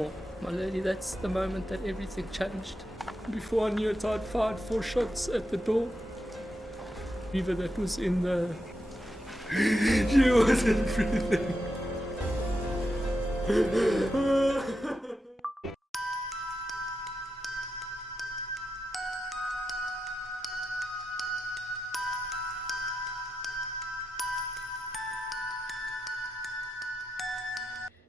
Oh, my lady, that's the moment that everything changed. Before I knew it, I'd fired 4 shots at the door. Riva that was in the... She wasn't breathing.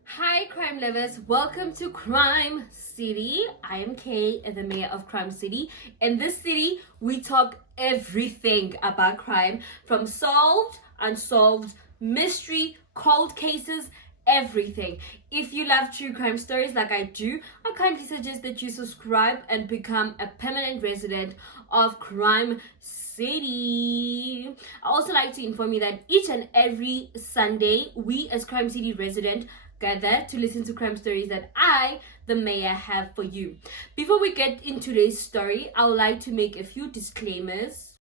Hi crime lovers, welcome to Crime City. I am Kay, the mayor of Crime City. In this city, we talk everything about crime, from solved, unsolved, mystery, cold cases, everything. If you love true crime stories like I do, I kindly suggest that you subscribe and become a permanent resident of Crime City. I also like to inform you that each and every Sunday, we as Crime City resident gather to listen to crime stories that I, the mayor, have for you. Before we get into today's story, I would like to make a few disclaimers.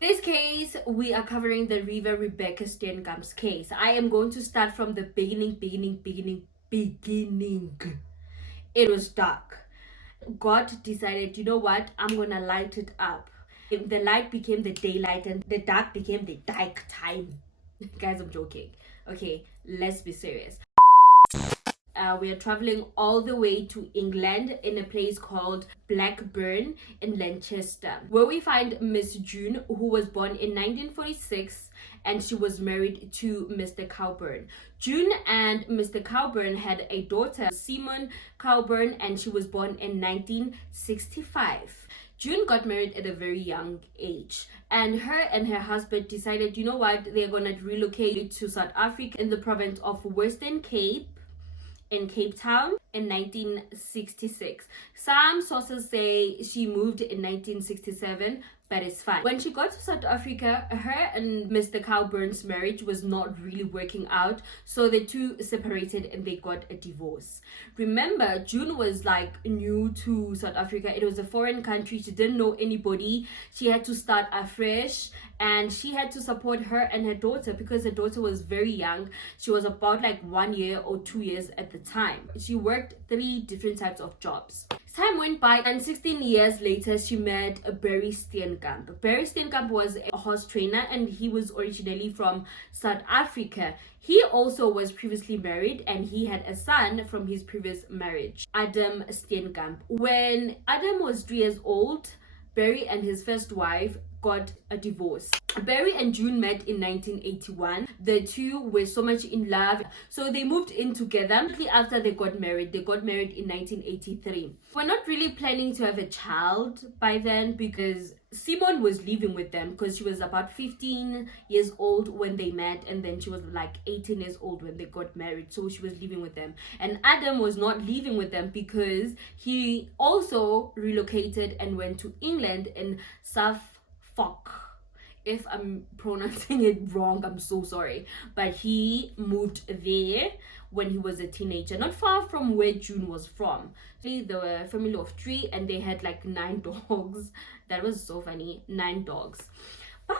This case, we are covering the Riva Rebecca Steenkamp's case. I am going to start from the beginning. It was dark. God decided, you know what, I'm gonna light it up. The light became the daylight and the dark became the dark time. Guys, I'm joking. Okay, let's be serious. We are traveling all the way to England in a place called Blackburn in Lancaster, where we find Miss June, who was born in 1946, and she was married to Mr. Cowburn. June and Mr. Cowburn had a daughter, Simon Cowburn, and she was born in 1965. June got married at a very young age, and her husband decided, you know what, they're gonna relocate to South Africa in the province of Western Cape, in Cape Town in 1966. Some sources say she moved in 1967, but it's fine. When she got to South Africa, her and Mr. Cowburn's marriage was not really working out, so the two separated and they got a divorce. Remember, June was like new to South Africa. It was a foreign country. She didn't know anybody. She had to start afresh, and she had to support her and her daughter because her daughter was very young. She was about like 1 year or 2 years at the time. She worked 3 different types of jobs. Time went by, and 16 years later, she met Barry Steenkamp. Barry Steenkamp was a horse trainer, and he was originally from South Africa. He also was previously married, and he had a son from his previous marriage, Adam Steenkamp. When Adam was 3 years old, Barry and his first wife got a divorce. Barry and June met in 1981. The two were so much in love, so they moved in together. After they got married in 1983. We're not really planning to have a child by then because Simone was living with them, because she was about 15 years old when they met, and then she was like 18 years old when they got married, so she was living with them. And Adam was not living with them because he also relocated and went to England in Suffolk. If I'm pronouncing it wrong, I'm so sorry, but he moved there when he was a teenager, not far from where June was from. They were a family of 3 and they had like 9 dogs. That was so funny, 9 dogs. But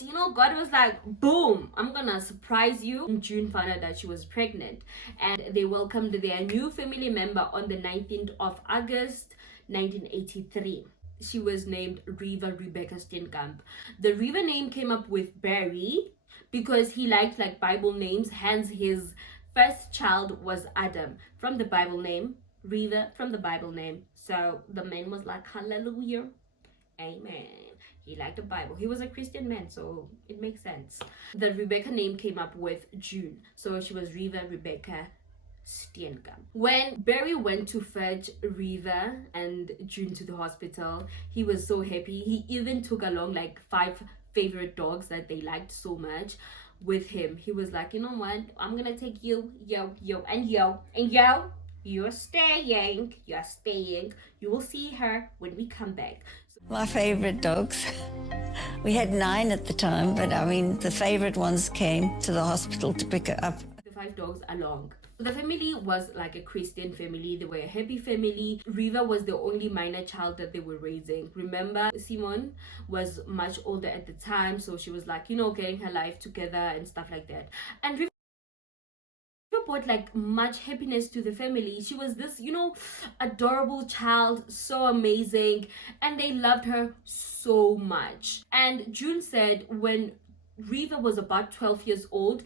you know, God was like, boom, I'm gonna surprise you. And June found out that she was pregnant, and they welcomed their new family member on the 19th of August 1983. She was named Riva Rebecca Steenkamp. The Riva name came up with Barry because he liked like Bible names, hence his first child was Adam, from the Bible name, Riva from the Bible name. So the man was like, hallelujah, amen. He liked the Bible. He was a Christian man, so it makes sense. The Rebecca name came up with June, so she was Riva Rebecca Steenkamp. When Barry went to fetch Riva and June to the hospital, he was so happy. He even took along like 5 favorite dogs that they liked so much with him. He was like, you know what, I'm gonna take you, yo, and yo, you're staying. You will see her when we come back. My favorite dogs. We had 9 at the time, but I mean, the favorite ones came to the hospital to pick her up. The 5 dogs along. The family was like a Christian family. They were a happy family. Riva was the only minor child that they were raising. Remember, Simone was much older at the time, so she was like, you know, getting her life together and stuff like that. And Riva brought like much happiness to the family. She was this, you know, adorable child, so amazing, and they loved her so much. And June said when Riva was about 12 years old,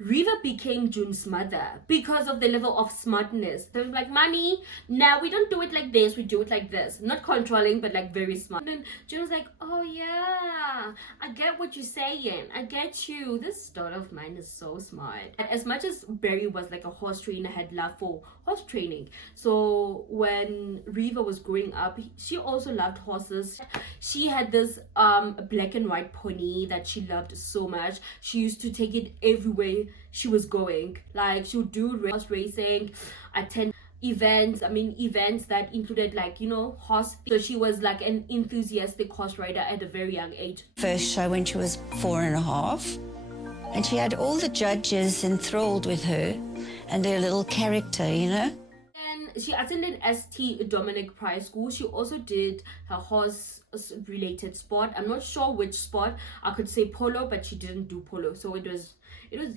Riva became June's mother because of the level of smartness. They were like, Mommy, now we don't do it like this, we do it like this. Not controlling, but like very smart. And then June was like, oh yeah, I get what you're saying. I get you. This daughter of mine is so smart. And as much as Barry was like a horse trainer, had love for horse training. So when Riva was growing up, she also loved horses. She had this black and white pony that she loved so much. She used to take it everywhere she was going. Like, she would do horse racing, attend events that included, like, you know, horse. So she was like an enthusiastic horse rider at a very young age. First show when she was 4.5, and she had all the judges enthralled with her and her little character, you know. She attended St. Dominic Prize School. She also did her horse related sport. I'm not sure which sport. I could say polo, but she didn't do polo. So it was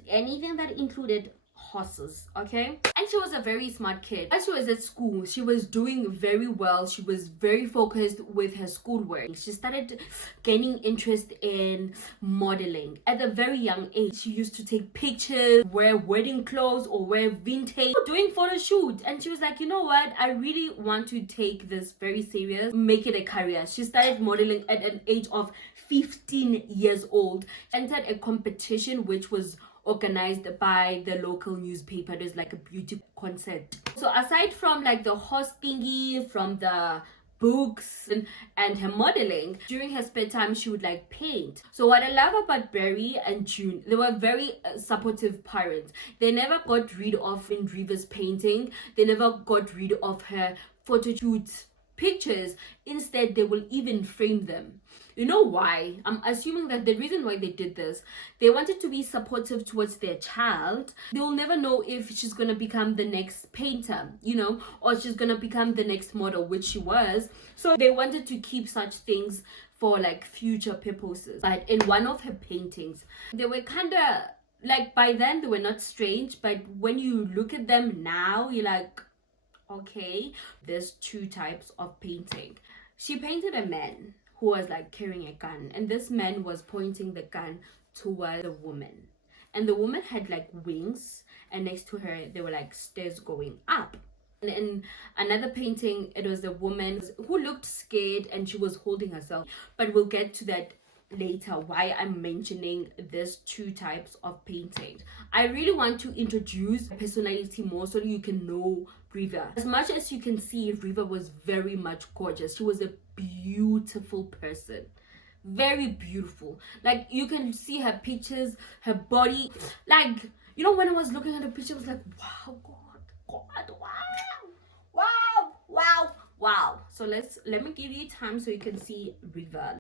anything that included horses, okay? And she was a very smart kid. As she was at school, she was doing very well. She was very focused with her schoolwork. She started gaining interest in modeling at a very young age. She used to take pictures, wear wedding clothes or wear vintage, doing photo shoot. And she was like, you know what, I really want to take this very serious, make it a career. She started modeling at an age of 15 years old. Entered a competition which was organized by the local newspaper. There's like a beauty concert. So aside from like the horse thingy, from the books and her modeling, during her spare time she would like paint. So what I love about Barry and June, they were very supportive parents. They never got rid of Riva's painting. They never got rid of her photo shoot pictures. Instead, they will even frame them. You know why? I'm assuming that the reason why they did this, they wanted to be supportive towards their child. They will never know if she's gonna become the next painter, you know, or she's gonna become the next model, which she was. So they wanted to keep such things for like future purposes. But in one of her paintings, they were kind of like, by then they were not strange, but when you look at them now, you're like, okay. There's two types of painting. She painted a man who was like carrying a gun, and this man was pointing the gun toward the woman, and the woman had like wings, and next to her there were like stairs going up. And in another painting, it was a woman who looked scared and she was holding herself. But we'll get to that later, why I'm mentioning these two types of painting. I really want to introduce personality more so you can know Riva. As much as you can see, Riva was very much gorgeous. She was a beautiful person, very beautiful. Like, you can see her pictures, her body. Like, you know, when I was looking at the picture, I was like, wow, God, wow. So let me give you time so you can see Riva.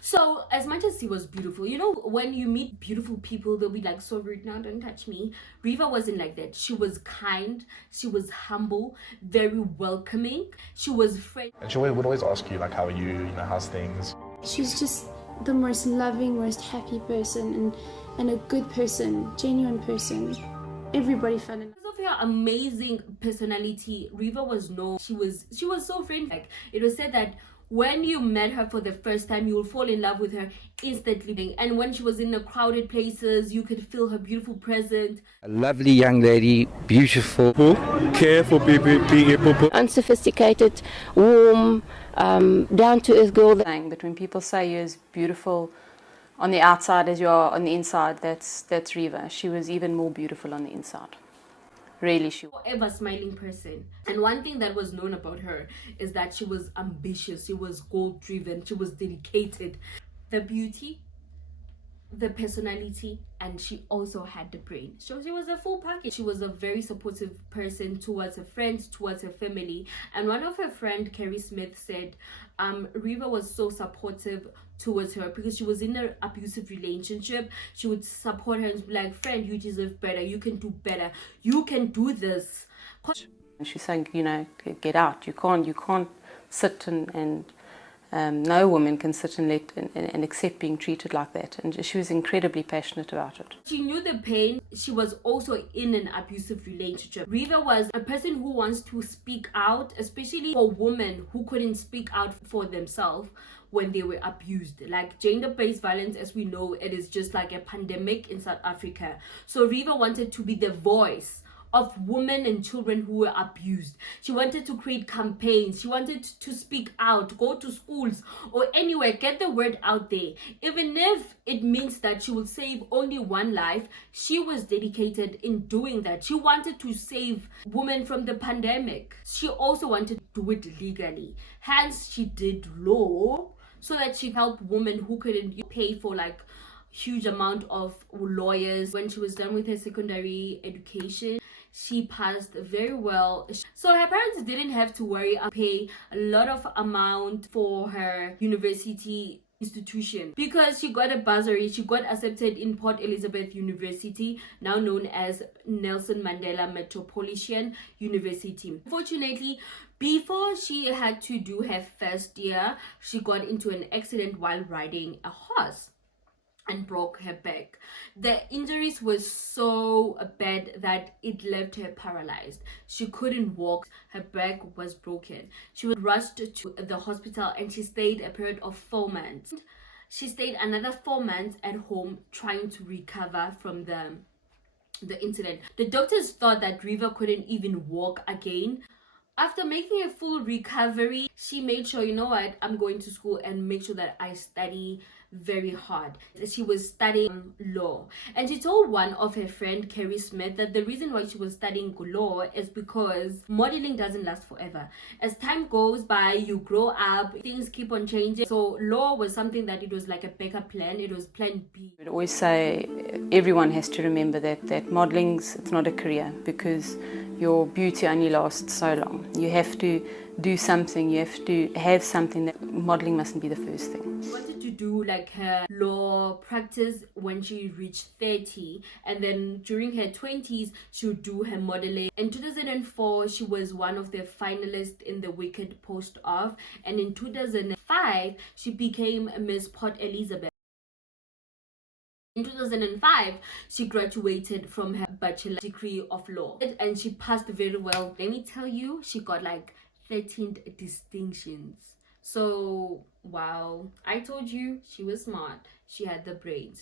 So as much as she was beautiful, you know, when you meet beautiful people, they'll be like, so rude, now don't touch me. Riva wasn't like that. She was kind, she was humble, very welcoming, she was friendly. And she would always ask you, like, how are you, you know, how's things? She's just the most loving, most happy person, and a good person, genuine person. Everybody fell in. Because of her amazing personality, Riva was known. She was so friendly. Like, it was said that when you met her for the first time, you will fall in love with her instantly. And when she was in the crowded places, you could feel her beautiful presence. A lovely young lady, beautiful, careful, being able, unsophisticated, warm, down-to-earth girl. But when people say you're as beautiful on the outside as you are on the inside, that's Riva. She was even more beautiful on the inside. Really, she was. Forever smiling person. And one thing that was known about her is that she was ambitious, she was goal-driven, she was dedicated. The beauty, the personality, and she also had the brain. So she was a full package. She was a very supportive person towards her friends, towards her family. And one of her friends, Carrie Smith, said Riva was so supportive towards her because she was in an abusive relationship. She would support her and be like, friend, you deserve better, you can do better, you can do this. She's saying, you know, get out. You can't sit and no woman can sit and let and accept being treated like that. And she was incredibly passionate about it. She knew the pain. She was also in an abusive relationship. Riva was a person who wants to speak out, especially for women who couldn't speak out for themselves when they were abused. Like gender-based violence, as we know, it is just like a pandemic in South Africa. So Riva wanted to be the voice of women and children who were abused. She wanted to create campaigns. She wanted to speak out, go to schools or anywhere, get the word out there. Even if it means that she will save only one life, she was dedicated in doing that. She wanted to save women from the pandemic. She also wanted to do it legally. Hence, she did law so that she helped women who couldn't pay for like huge amount of lawyers. When she was done with her secondary education, she passed very well. So her parents didn't have to worry and pay a lot of amount for her university institution because she got a bursary. She got accepted in Port Elizabeth University, now known as Nelson Mandela Metropolitan University. Unfortunately, before she had to do her first year, she got into an accident while riding a horse and broke her back. The injuries were so bad that it left her paralyzed. She couldn't walk. Her back was broken. She was rushed to the hospital and she stayed a period of 4 months. She stayed another 4 months at home trying to recover from the incident. The doctors thought that Riva couldn't even walk again. After making a full recovery, she made sure, you know what, I'm going to school and make sure that I study very hard. She was studying law, and she told one of her friend Carrie Smith that the reason why she was studying law is because modeling doesn't last forever. As time goes by, you grow up, things keep on changing. So law was something that it was like a backup plan. It was plan B. I would always say everyone has to remember that modeling's, it's not a career, because your beauty only lasts so long. You have to do something, you have to have something. That modelling mustn't be the first thing. She wanted to do like her law practice when she reached 30, and then during her 20s she would do her modeling. In 2004 she was one of the finalists in the Wicked Post-Off, and in 2005 she became Miss Port Elizabeth. In 2005, she graduated from her bachelor degree of law and she passed very well. Let me tell you, she got like 13 distinctions. So, wow. I told you, she was smart. She had the brains.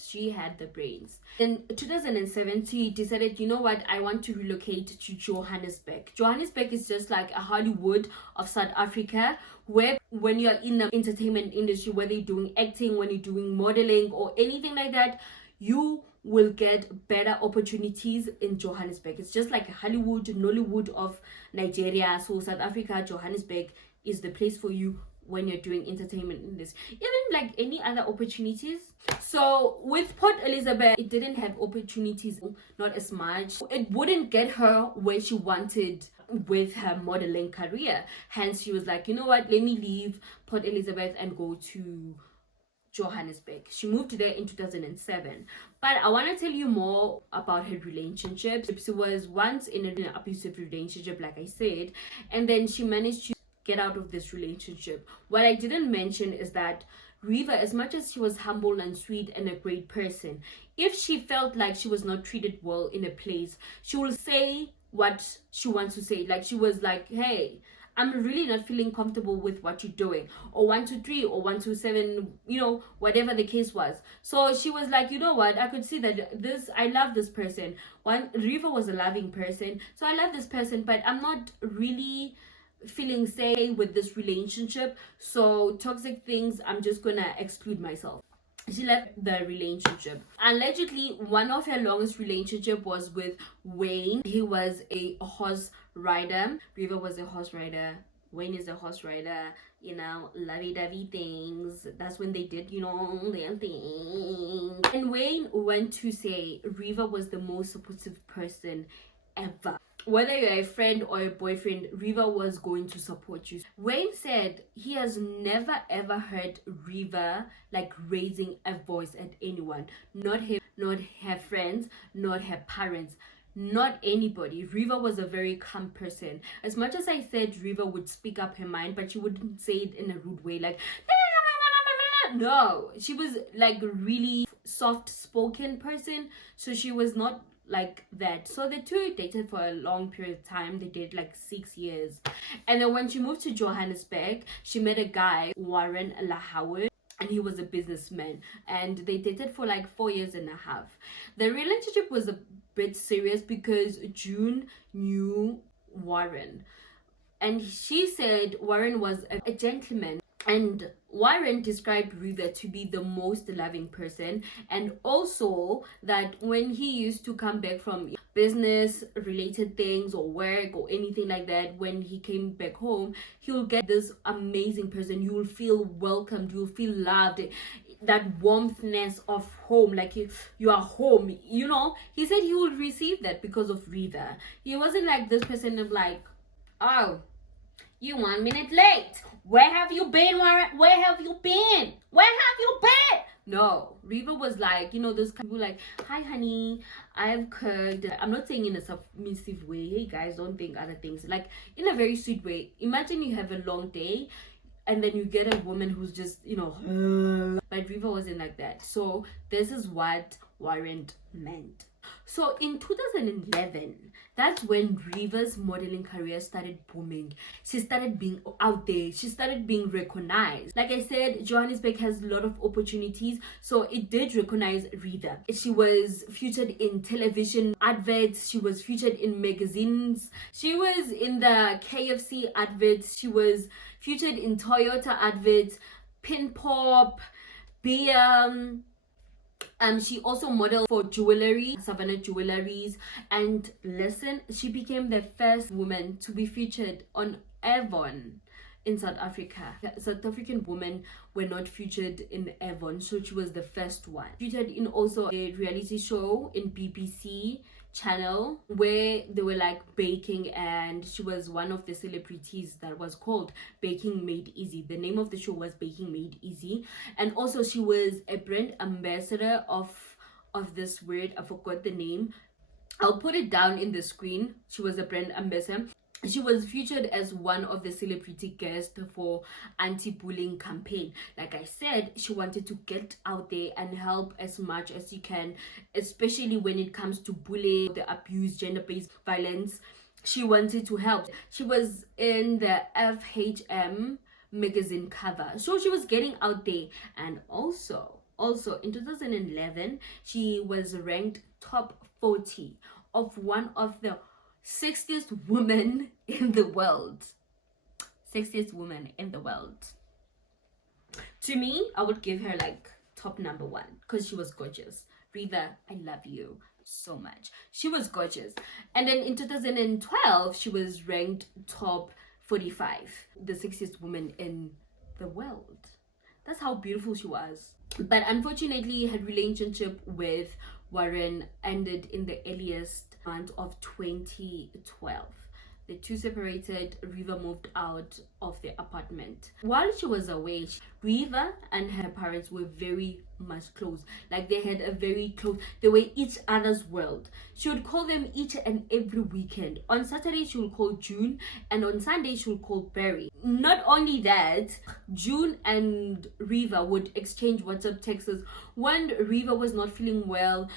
In 2007, she decided, you know what, I want to relocate to Johannesburg. Johannesburg is just like a Hollywood of South Africa, where when you're in the entertainment industry, whether you're doing acting, when you're doing modeling or anything like that, you will get better opportunities in Johannesburg. It's just like Hollywood, Nollywood of Nigeria. So South Africa, Johannesburg is the place for you when you're doing entertainment in this, even like any other opportunities. So with Port Elizabeth, it didn't have opportunities, not as much. It wouldn't get her where she wanted with her modeling career. Hence she was like, you know what, let me leave Port Elizabeth and go to Johannesburg. She moved there in 2007. But I want to tell you more about her relationships. She was once in an abusive relationship, like I said, and then she managed to get out of this relationship. What I didn't mention is that Riva, as much as she was humble and sweet and a great person, if she felt like she was not treated well in a place, she will say what she wants to say. Like she was like, hey, I'm really not feeling comfortable with what you're doing, or 1, 2, 3, or 1, 2, 7, you know, whatever the case was. So she was like, you know what, I could see that I love this person. Riva was a loving person, so I love this person, but I'm not really feeling safe with this relationship. So toxic things, I'm just gonna exclude myself. She left the relationship. Allegedly, one of her longest relationship was with Wayne. He was a horse rider. Riva was a horse rider. Wayne is a horse rider. You know, lovey-dovey things. That's when they did, you know, their thing. And Wayne went to say Riva was the most supportive person ever. whether you're a friend or a boyfriend, Riva was going to support you. Wayne said he has never ever heard Riva like raising a voice at anyone, not him, not her friends, not her parents, not anybody. Riva was a very calm person. As much as I said Riva would speak up her mind, but she wouldn't say it in a rude way, like no, she was like really soft spoken person, so she was not like that. So the two dated for a long period of time. They dated like 6 years, and then when she moved to Johannesburg, she met a guy, Warren Lahoward, and he was a businessman, and they dated for like 4 years and a half. The relationship was a bit serious because June knew Warren, and she said Warren was a gentleman, and Warren described Riva to be the most loving person, and also that when he used to come back from business related things or work or anything like that, when he came back home, he'll get this amazing person. You will feel welcomed, you'll feel loved, that warmthness of home, like you are home, you know. He said he would receive that because of Riva. He wasn't like this person of like, oh, you 1 minute late. Where have you been? Where have you been? Where have you been? No, Riva was like, you know, those people like, hi honey, I've cooked. I'm not saying in a submissive way. Hey guys, don't think other things. Like in a very sweet way. Imagine you have a long day and then you get a woman who's just, you know, but Riva wasn't like that. So this is what Warren meant. So in 2011, that's when Riva's modeling career started booming. She started being out there. She started being recognized. Like I said, Johannesburg has a lot of opportunities, so it did recognize Riva. She was featured in television adverts. She was featured in magazines. She was in the KFC adverts. She was featured in Toyota adverts, Pin Pop, beer. She also modeled for jewelry, Savannah Jewelries, and listen, she became the first woman to be featured on Avon in South Africa. South African women were not featured in Avon, so she was the first one. Featured in also a reality show in BBC channel where they were like baking, and she was one of the celebrities that was called Baking Made Easy. The name of the show was Baking Made Easy. And also she was a brand ambassador of this word, I forgot the name, I'll put it down in the screen. She was a brand ambassador. She was featured as one of the celebrity guests for anti-bullying campaign. Like I said, she wanted to get out there and help as much as she can, especially when it comes to bullying, the abuse, gender-based violence. She wanted to help. She was in the FHM magazine cover, so she was getting out there. And also in 2011, she was ranked top 40 of one of the 60th woman in the world. 60th woman in the world. To me, I would give her like top number 1 because she was gorgeous. Riva, I love you so much. She was gorgeous. And then in 2012, she was ranked top 45, the 60th woman in the world. That's how beautiful she was. But unfortunately, her relationship with Warren ended in the earliest month of 2012. The two separated. Riva moved out of the apartment. While she was away, Riva and her parents were very much close. Like they had a very close, they were each other's world. She would call them each and every weekend. On Saturday she would call June, and on Sunday she would call Barry. Not only that, June and Riva would exchange WhatsApp texts. When Riva was not feeling well,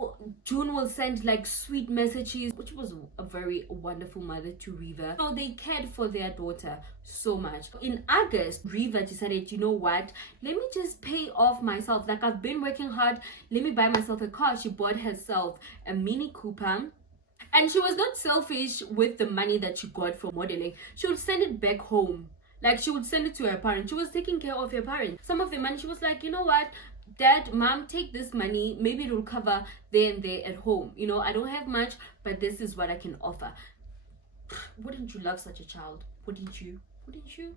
June will send like sweet messages, which was a very wonderful mother to Riva. So they cared for their daughter so much. In August, Riva decided, you know what, let me just pay off myself. Like I've been working hard, let me buy myself a car. She bought herself a Mini Cooper. And she was not selfish with the money that she got from modeling. She would send it back home. Like she would send it to her parents. She was taking care of her parents. Some of the money, she was like, you know what, Dad, Mom, take this money. Maybe it will cover there and there at home. You know, I don't have much, but this is what I can offer. Wouldn't you love such a child? Wouldn't you? Wouldn't you?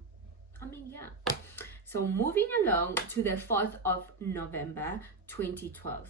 I mean, yeah. So moving along to the 4th of November 2012,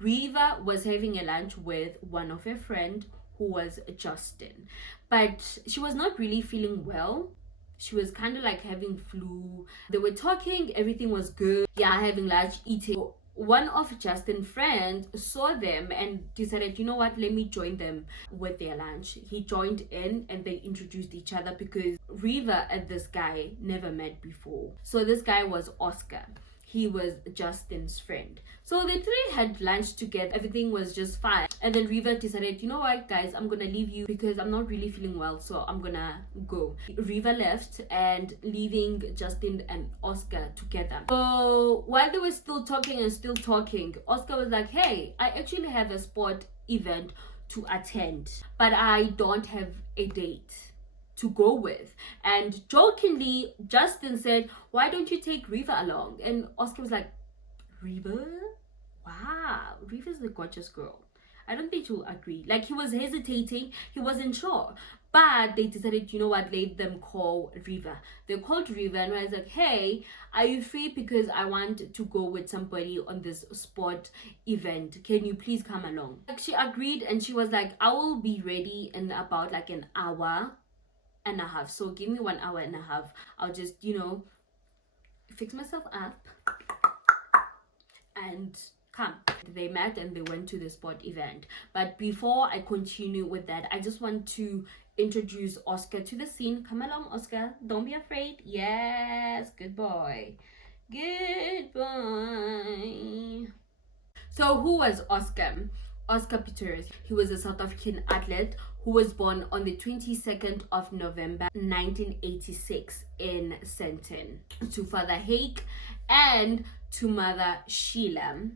Riva was having a lunch with one of her friends who was Justin. But she was not really feeling well. She was kind of like having flu. They were talking, everything was good. Yeah, having lunch, eating. One of Justin's friends saw them and decided, you know what, let me join them with their lunch. He joined in and they introduced each other because Riva and this guy never met before. So this guy was Oscar. He was Justin's friend. So the three had lunch together. Everything was just fine. And then Riva decided, you know what, guys, I'm gonna leave you because I'm not really feeling well, so I'm gonna go. Riva left and leaving Justin and Oscar together. So while they were still talking, Oscar was like, hey, I actually have a sport event to attend, but I don't have a date to go with. And jokingly, Justin said, why don't you take Riva along? And Oscar was like, Riva? Wow, Riva's a gorgeous girl. I don't think she'll agree. Like, he was hesitating, he wasn't sure. But they decided, you know what, let them call Riva. They called Riva and was like, hey, are you free? Because I want to go with somebody on this sport event. Can you please come along? Like, she agreed and she was like, I will be ready in about like an hour and a half. So give me 1 hour and a half. I'll just, you know, fix myself up and come. They met and they went to the sport event. But before I continue with that, I just want to introduce Oscar to the scene. Come along, Oscar. Don't be afraid. Yes, good boy. Good boy. So who was Oscar? Oscar Pistorius. He was a South African athlete who was born on the 22nd of November 1986 in Sandton to Father Hake and to Mother Sheila.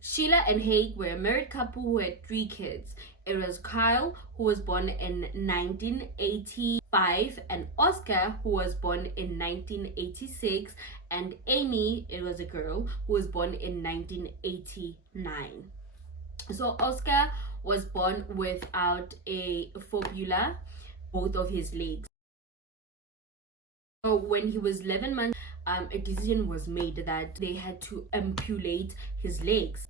Sheila and Hake were a married couple who had 3 kids. It was Kyle, who was born in 1985, and Oscar, who was born in 1986, and Amy, it was a girl, who was born in 1989. So Oscar was born without a fibula, both of his legs. So when he was 11 months, a decision was made that they had to amputate his legs.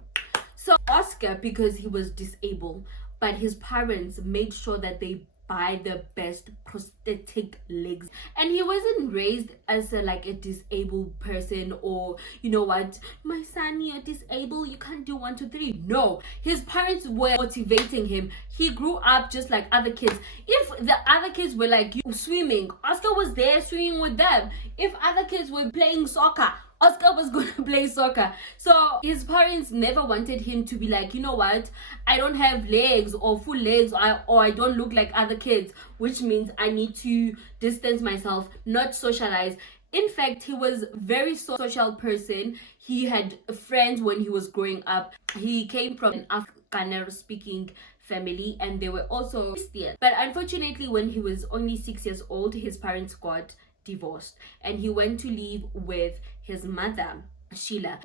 So Oscar, because he was disabled, but his parents made sure that they buy the best prosthetic legs, and he wasn't raised as a disabled person, or you know what, my son, you're disabled, you can't do 1 2 3. No, his parents were motivating him. He grew up just like other kids. If the other kids were like you swimming, Oscar was there swimming with them. If other kids were playing soccer, Oscar was going to play soccer. So his parents never wanted him to be like, you know what, I don't have legs or full legs, or I don't look like other kids, which means I need to distance myself, not socialize. In fact, he was a very social person. He had friends when he was growing up. He came from an Afrikaner speaking family, and they were also Christian. But unfortunately, when he was only 6 years old, his parents got divorced and he went to live with his mother, Sheila.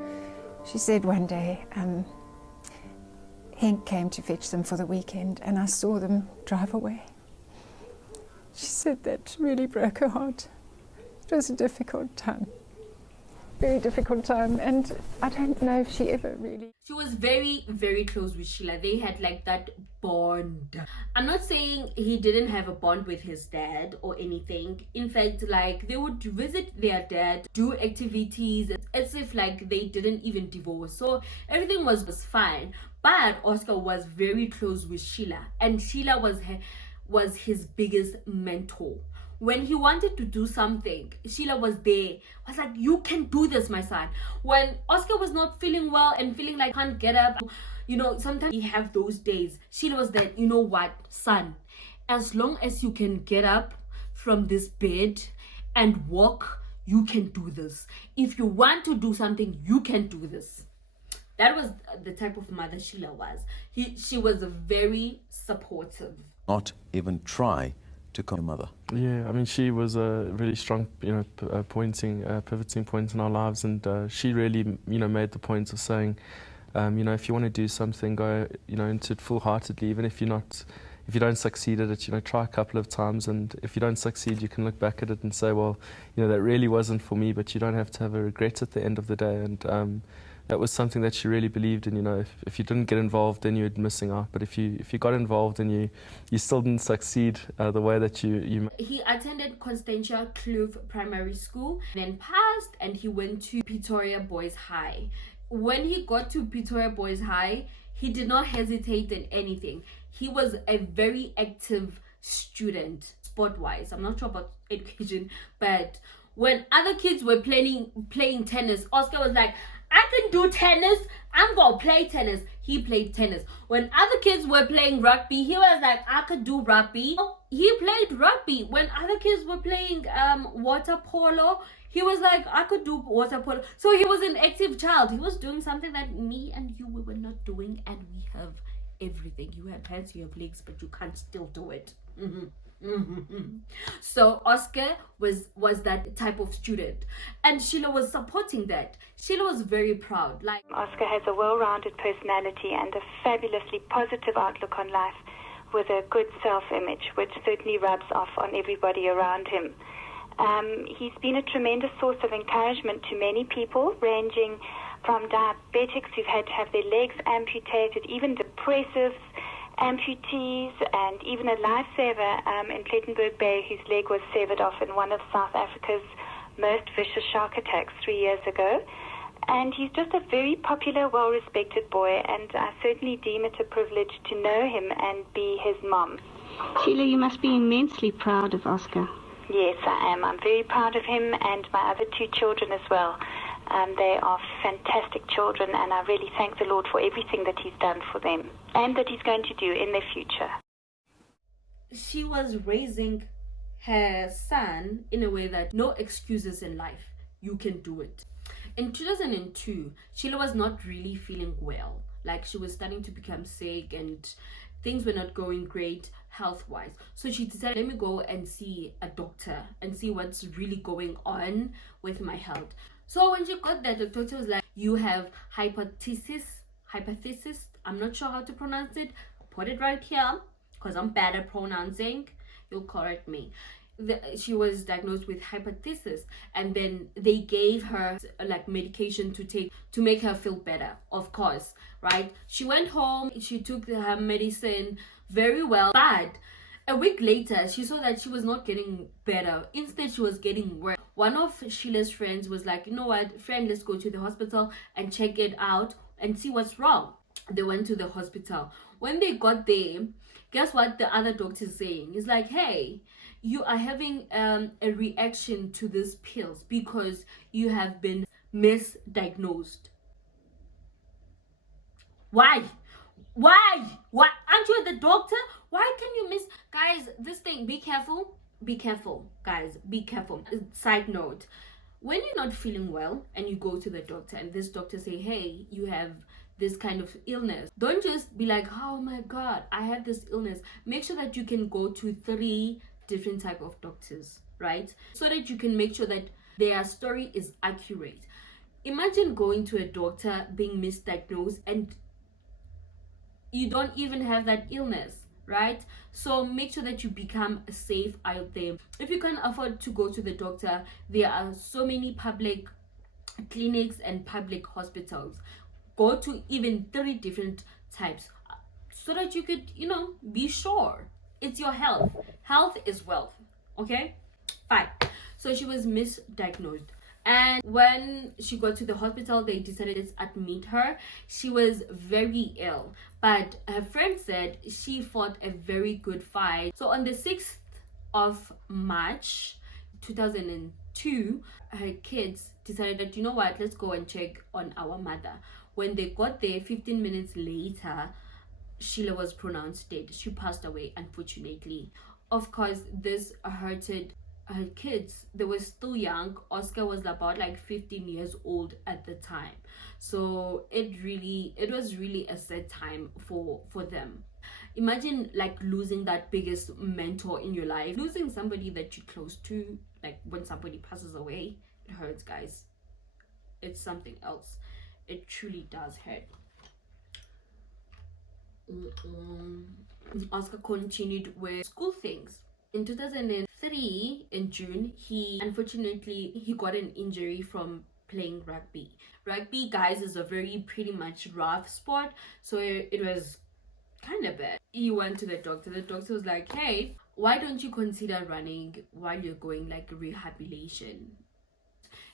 She said one day, Henk came to fetch them for the weekend and I saw them drive away. She said that really broke her heart. It was a difficult time. Very difficult time, and I don't know if she ever really... She was very, very close with Sheila. They had like that bond. I'm not saying he didn't have a bond with his dad or anything. In fact, like, they would visit their dad, do activities as if like they didn't even divorce. So everything was fine. But Oscar was very close with Sheila, and Sheila was his biggest mentor. When he wanted to do something, Sheila was there. Was like, you can do this, my son. When Oscar was not feeling well and feeling like can't get up, you know, sometimes you have those days. Sheila was there, you know what, son, as long as you can get up from this bed and walk, you can do this. If you want to do something, you can do this. That was the type of mother Sheila was. She was very supportive. Not even try to call her mother. Yeah, I mean, she was a really strong, pivoting point in our lives, and she really, made the point of saying, if you want to do something, go, into it full-heartedly, even if if you don't succeed at it, try a couple of times, and if you don't succeed, you can look back at it and say, well, that really wasn't for me, but you don't have to have a regret at the end of the day. And that was something that she really believed in. You know, if you didn't get involved, then you were missing out. But if you got involved and you still didn't succeed the way that you He attended Constantia Kloof Primary School, then passed, and he went to Pretoria Boys High. When he got to Pretoria Boys High, he did not hesitate in anything. He was a very active student, sport-wise. I'm not sure about education, but when other kids were playing tennis, Oscar was like, I can do tennis, I'm gonna play tennis. He played tennis. When other kids were playing rugby, he was like, I could do rugby. He played rugby. When other kids were playing water polo, he was like, I could do water polo. So he was an active child. He was doing something that me and you, we were not doing, and we have everything. You have hands, you have legs, but you can't still do it. So Oscar was that type of student, and Sheila was supporting that. Sheila was very proud. Like, Oscar has a well-rounded personality and a fabulously positive outlook on life, with a good self-image, which certainly rubs off on everybody around him. He's been a tremendous source of encouragement to many people, ranging from diabetics who've had to have their legs amputated, even depressives, amputees, and even a lifesaver in Plettenberg Bay whose leg was severed off in one of South Africa's most vicious shark attacks 3 years ago. And he's just a very popular, well-respected boy, and I certainly deem it a privilege to know him and be his mom. Sheila, you must be immensely proud of Oscar. Yes, I am. I'm very proud of him and my other two children as well. They are fantastic children, and I really thank the Lord for everything that he's done for them and that he's going to do in their future. She was raising her son in a way that no excuses in life. You can do it. In 2002, Sheila was not really feeling well. Like, she was starting to become sick and things were not going great health-wise. So she decided, let me go and see a doctor and see what's really going on with my health. So when she got there, the doctor was like, you have hypothesis. I'm not sure how to pronounce it. Put it right here because I'm bad at pronouncing. You'll correct me. She was diagnosed with hypothesis, and then they gave her like medication to take to make her feel better, of course, right? She went home, she took her medicine very well, but a week later she saw that she was not getting better. Instead, she was getting worse. One of Sheila's friends was like, you know what, friend, let's go to the hospital and check it out and see what's wrong. They went to the hospital. When they got there, guess what the other doctor is saying? He's like, hey, you are having a reaction to these pills because you have been misdiagnosed. Why? Aren't you the doctor? Why can you miss? Guys, this thing, be careful, guys, be careful. Side note, when you're not feeling well and you go to the doctor and this doctor say, hey, you have this kind of illness, don't just be like, oh my god, I have this illness. Make sure that you can go to 3 different type of doctors, right? So that you can make sure that their story is accurate. Imagine going to a doctor, being misdiagnosed, and you don't even have that illness, right? So make sure that you become safe out there. If you can't afford to go to the doctor, there are so many public clinics and public hospitals. Go to even 3 different types so that you could, be sure. It's your health. Health is wealth. Okay? Fine. So she was misdiagnosed. And when she got to the hospital, they decided to admit her. She was very ill. But her friend said she fought a very good fight. So on the 6th of March 2002, her kids decided that, you know what, let's go and check on our mother. When they got there, 15 minutes later, Sheila was pronounced dead. She passed away, unfortunately. Of course, this hurted her kids. They were still young. Oscar was about like 15 years old at the time. So it was really a sad time for them. Imagine like losing that biggest mentor in your life. Losing somebody that you're close to, like when somebody passes away, it hurts, guys. It's something else. It truly does hurt. Oscar continued with school things. In 2003, in June, he got an injury from playing rugby. Rugby, guys, is a very pretty much rough sport, so it was kind of bad. He went to the doctor. The doctor was like, hey, why don't you consider running while you're going like rehabilitation?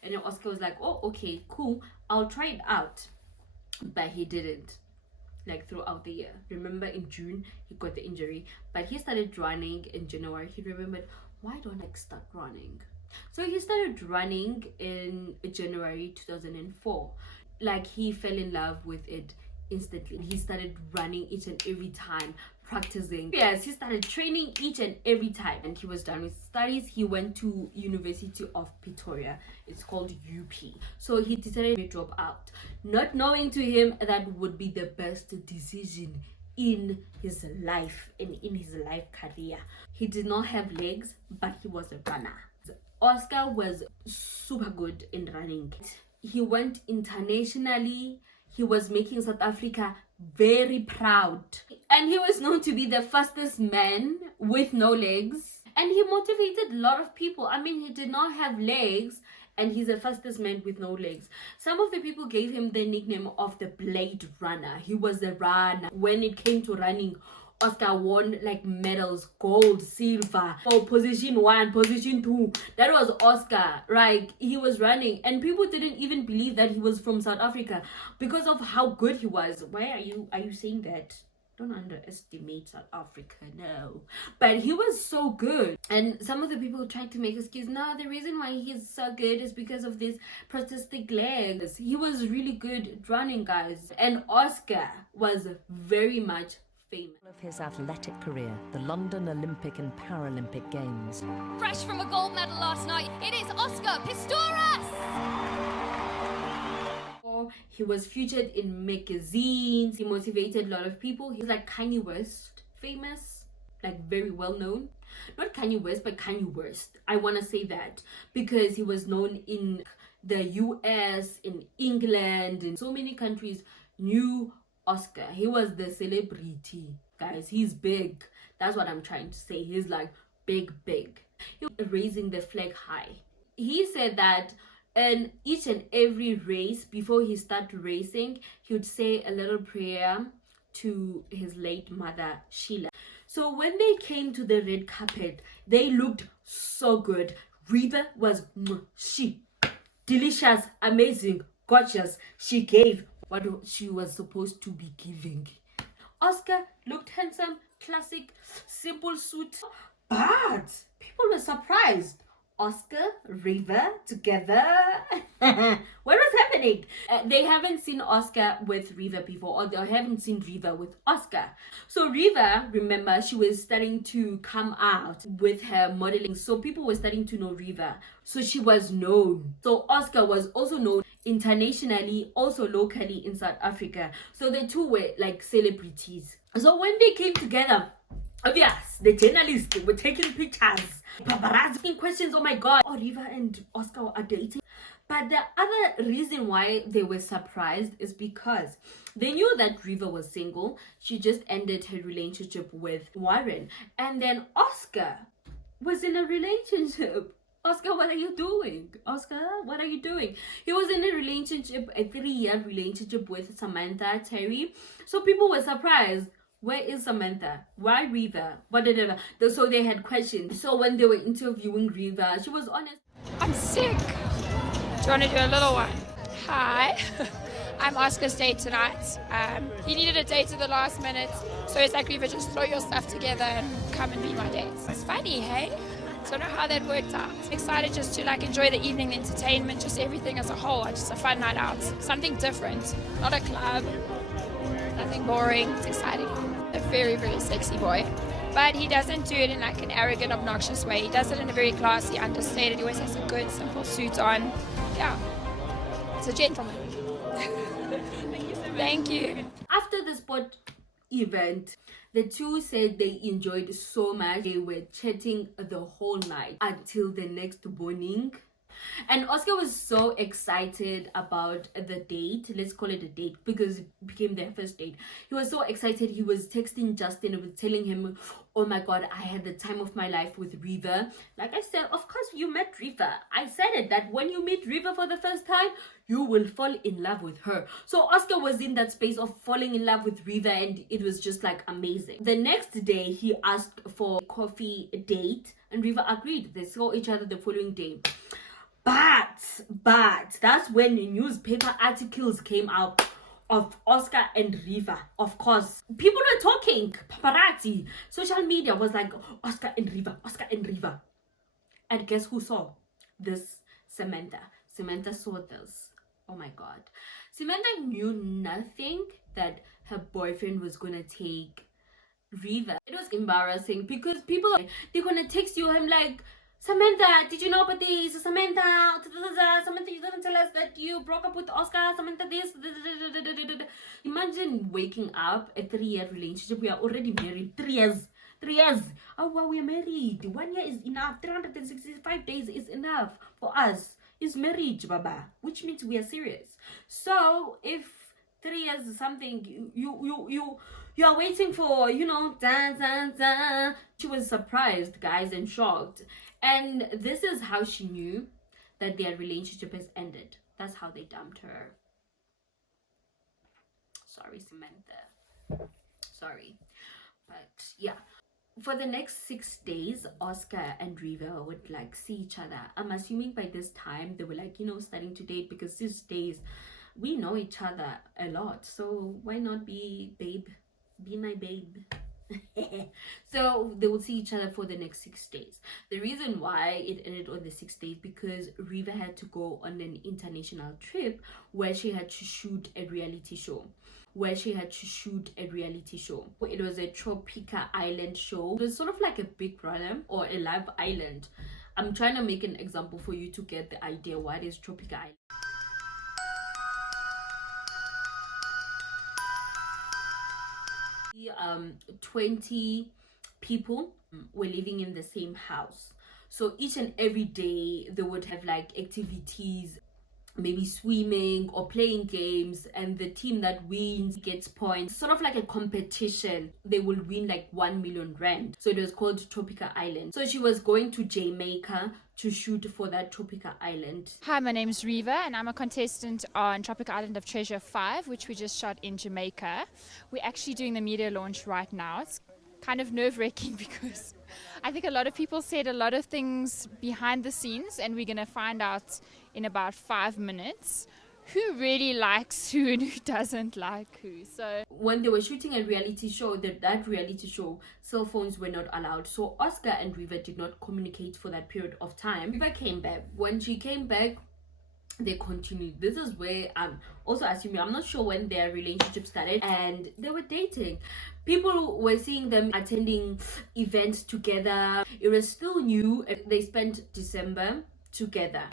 And then Oscar was like, oh, okay, cool, I'll try it out. But he didn't, like throughout the year. Remember, in June he got the injury, but he started running in January. He remembered, why don't I start running? So he started running in January 2004. Like, he fell in love with it instantly. He started running each and every time, practicing. Yes, he started training each and every time. And he was done with studies. He went to University of Pretoria. It's called UP. So he decided to drop out, not knowing to him that would be the best decision in his life and in his life career. He did not have legs, but he was a runner. Oscar was super good in running. He went internationally. He was making South Africa very proud. And he was known to be the fastest man with no legs. And he motivated a lot of people. I mean, he did not have legs, and he's the fastest man with no legs. Some of the people gave him the nickname of the Blade Runner. He was a runner. When it came to running, Oscar won like medals, gold, silver, oh, position 1, position 2. That was Oscar, right? He was running, and people didn't even believe that he was from South Africa because of how good he was. Why are you saying that? Don't underestimate South Africa, no. But he was so good. And some of the people tried to make excuse. No, the reason why he's so good is because of these prosthetic legs. He was really good at running, guys. And Oscar was very much famous. Of his athletic career, the London Olympic and Paralympic Games. Fresh from a gold medal last night, it is Oscar Pistorius! He was featured in magazines. He motivated a lot of people. He's like Kanye West, famous, like very well known. Not Kanye West, but Kanye West. I want to say that because he was known in the US, in England, in so many countries knew Oscar. He was the celebrity, guys. He's big. That's what I'm trying to say. He's like big. He was raising the flag high. He said that in each and every race, before he started racing, he would say a little prayer to his late mother, Sheila. So when they came to the red carpet, they looked so good. Rita was delicious, amazing, gorgeous. She gave what she was supposed to be giving. Oscar looked handsome, classic, simple suit. But people were surprised. Oscar, River together. What was happening? They haven't seen Oscar with Riva before, or they haven't seen Riva with Oscar. So Riva, remember, she was starting to come out with her modeling. So people were starting to know Riva. So she was known. So Oscar was also known internationally, also locally in South Africa. So the two were like celebrities. So when they came together, obvious, the journalists were taking pictures, paparazzi asking questions. Oh my god, Riva and Oscar are dating. But the other reason why they were surprised is because they knew that Riva was single. She just ended her relationship with Warren, and then Oscar was in a relationship. Oscar, what are you doing? Oscar, what are you doing? He was in a relationship, a 3-year relationship with Samantha Terry. So people were surprised. Where is Samantha? Why Riva? Whatever. So they had questions. So when they were interviewing Riva, she was honest. I'm sick. Do you want to do a little one? Hi. I'm Oscar's date tonight. He needed a date at the last minute. So it's like, Riva, just throw your stuff together and come and be my date. It's funny, hey? Don't know how that worked out. Excited just to like enjoy the evening, the entertainment, just everything as a whole. Just a fun night out. Something different. Not a club. Nothing boring. It's exciting. A very, very sexy boy. But he doesn't do it in like an arrogant, obnoxious way. He does it in a very classy, understated. He always has a good, simple suit on. Yeah. It's a gentleman. Thank you. After the sport event, the two said they enjoyed so much. They were chatting the whole night until the next morning. And Oscar was so excited about the date. Let's call it a date because it became their first date. He was so excited. He was texting Justin and was telling him, oh my god, I had the time of my life with Riva. Like I said, of course you met Riva. I said it, that when you meet Riva for the first time, you will fall in love with her. So Oscar was in that space of falling in love with Riva, and it was just like amazing. The next day he asked for a coffee date and Riva agreed. They saw each other the following day. But that's when the newspaper articles came out of Oscar and Riva. Of course, people were talking, paparazzi, social media was like, Oscar and Riva, Oscar and Riva. And guess who saw this? Samantha. Samantha saw this. Oh my god. Samantha knew nothing that her boyfriend was gonna take Riva. It was embarrassing because people, they're gonna text you. I'm like, Samantha, did you know about this? Samantha, Samantha, you didn't tell us that you broke up with Oscar. Samantha, this. Imagine waking up a 3-year relationship. We are already married. 3 years. 3 years. Oh wow, we are married. 1 year is enough. 365 days is enough for us. It's marriage, Baba, which means we are serious. So if 3 years is something you are waiting for, you know, she was surprised, guys, and shocked. And this is how she knew that their relationship has ended. That's how they dumped her. Sorry, Samantha. Sorry. But yeah. For the next 6 days, Oscar and Riva would like see each other. I'm assuming by this time they were like, you know, starting to date, because 6 days we know each other a lot. So why not be my babe? So they would see each other for the next 6 days. The reason why it ended on the 6th day because Riva had to go on an international trip where she had to shoot a reality show. It was a Tropica Island show. It was sort of like a Big Brother or a Live Island. I'm trying to make an example for you to get the idea what is Tropica Island. 20 people were living in the same house. So each and every day they would have like activities, maybe swimming or playing games, and the team that wins gets points, sort of like a competition. They will win like 1 million rand. So it was called Tropica Island. So she was going to Jamaica to shoot for that Tropica Island. Hi, my name's Riva and I'm a contestant on Tropic Island of Treasure 5, which we just shot in Jamaica. We're actually doing the media launch right now. It's kind of nerve-wracking because I think a lot of people said a lot of things behind the scenes, and we're going to find out in about 5 minutes who really likes who and who doesn't like who. So when they were shooting a reality show, that reality show, cell phones were not allowed. So Oscar and Riva did not communicate for that period of time. Riva came back. When she came back, they continued. This is where I'm also assuming, I'm not sure when their relationship started, and they were dating. People were seeing them attending events together. It was still new. They spent December together.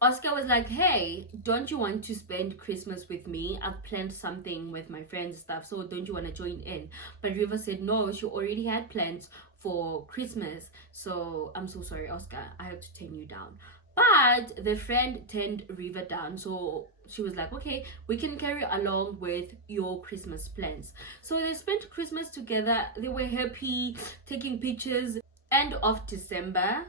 Oscar was like, hey, don't you want to spend Christmas with me? I've planned something with my friends and stuff, so don't you want to join in? But Riva said no, she already had plans for Christmas. So I'm so sorry, Oscar, I have to turn you down. But the friend turned Riva down, so she was like, okay, we can carry along with your Christmas plans. So they spent Christmas together. They were happy, taking pictures. End of December,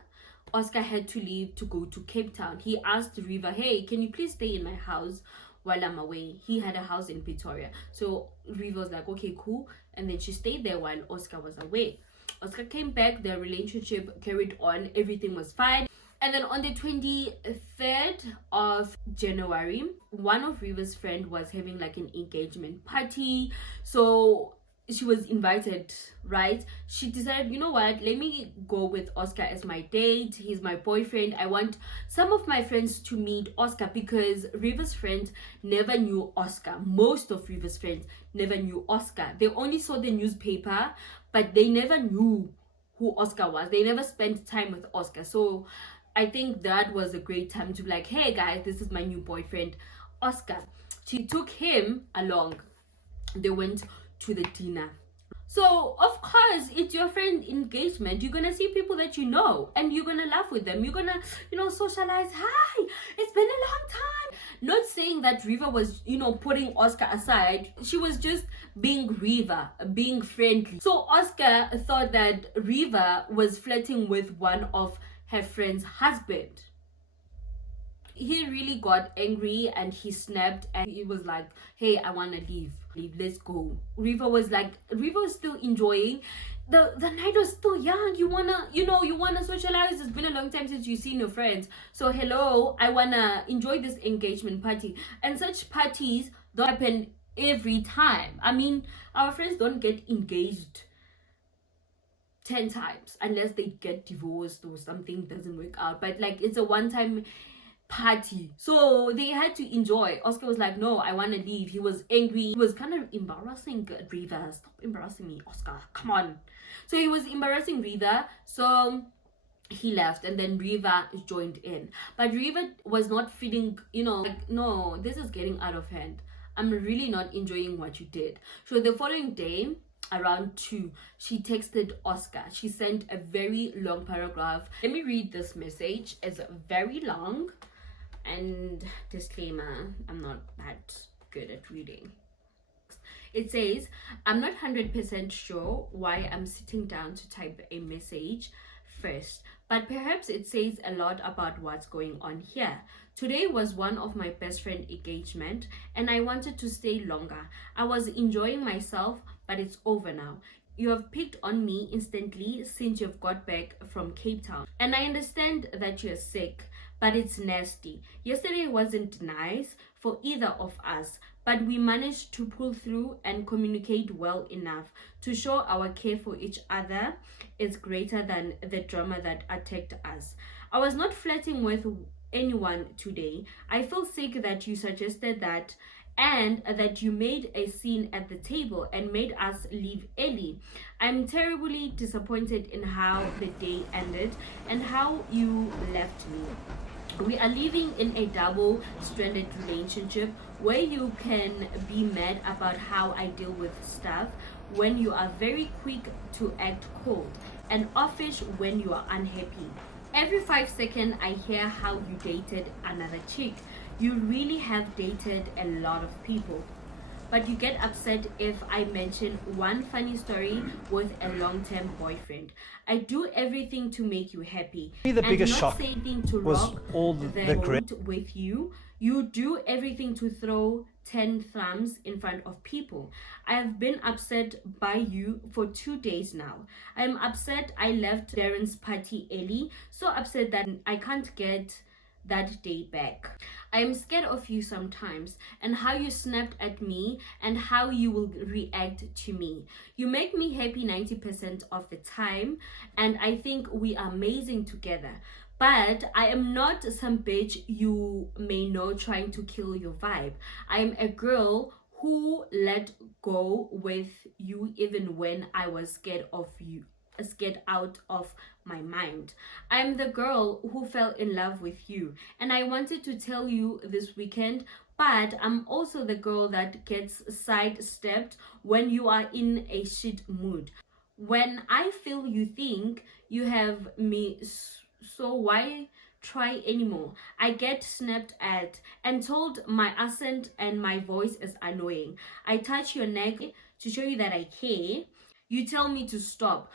Oscar had to leave to go to Cape Town. He asked Riva, hey, can you please stay in my house while I'm away? He had a house in Pretoria. So Riva was like, okay, cool. And then she stayed there while Oscar was away. Oscar came back, their relationship carried on, everything was fine. And then on the 23rd of January, one of Riva's friend was having like an engagement party. So she was invited, right? She decided, you know what, let me go with Oscar as my date. He's my boyfriend. I want some of my friends to meet Oscar, because Riva's friends never knew Oscar. Most of Riva's friends never knew Oscar. They only saw the newspaper, but they never knew who Oscar was. They never spent time with Oscar. So I think that was a great time to be like, hey guys, this is my new boyfriend, Oscar. She took him along. They went to the dinner. So of course it's your friend engagement. You're gonna see people that you know and you're gonna laugh with them. You're gonna, socialize. Hi, it's been a long time. Not saying that Riva was, putting Oscar aside. She was just being Riva, being friendly. So Oscar thought that Riva was flirting with one of her friend's husband. He really got angry and he snapped and he was like, hey, I want to leave, let's go. Riva was still enjoying the night. Was still young. You wanna socialize. It's been a long time since you've seen your friends, so hello, I wanna enjoy this engagement party. And such parties don't happen every time. I mean, our friends don't get engaged 10 times unless they get divorced or something doesn't work out, but like it's a one-time party, so they had to enjoy. Oscar was like, no, I want to leave. He was angry. He was kind of embarrassing Riva. Stop embarrassing me, Oscar, come on. So he was embarrassing Riva, so he left, and then Riva joined in. But Riva was not feeling, like, no, this is getting out of hand. I'm really not enjoying what you did. So the following day around 2, she texted Oscar. She sent a very long paragraph. Let me read this message. It's very long. And disclaimer, I'm not that good at reading. It says, I'm not 100% sure why I'm sitting down to type a message first, but perhaps it says a lot about what's going on here. Today was one of my best friend engagement and I wanted to stay longer. I was enjoying myself, but it's over now. You have picked on me instantly since you've got back from Cape Town. And I understand that you're sick, but it's nasty. Yesterday wasn't nice for either of us, but we managed to pull through and communicate well enough to show our care for each other is greater than the drama that attacked us. I was not flirting with anyone today. I feel sick that you suggested that and that you made a scene at the table and made us leave early. I'm terribly disappointed in how the day ended and how you left me. We are living in a double-stranded relationship where you can be mad about how I deal with stuff when you are very quick to act cold and offish when you are unhappy. Every 5 seconds I hear how you dated another chick. You really have dated a lot of people. But you get upset if I mention one funny story with a long-term boyfriend. I do everything to make you happy. The biggest shock say anything to was rock all the the boat with you. You do everything to throw 10 thumbs in front of people. I have been upset by you for 2 days now. I am upset I left Darren's party early. So upset that I can't get that day back. I am scared of you sometimes and how you snapped at me and how you will react to me. You make me happy 90% of the time and I think we are amazing together. But I am not some bitch you may know trying to kill your vibe. I am a girl who let go with you even when I was scared out of my mind. I'm the girl who fell in love with you and I wanted to tell you this weekend, but I'm also the girl that gets sidestepped when you are in a shit mood. When I feel you think you have me, so why try anymore? I get snapped at and told my accent and my voice is annoying. I touch your neck to show you that I care. You tell me to stop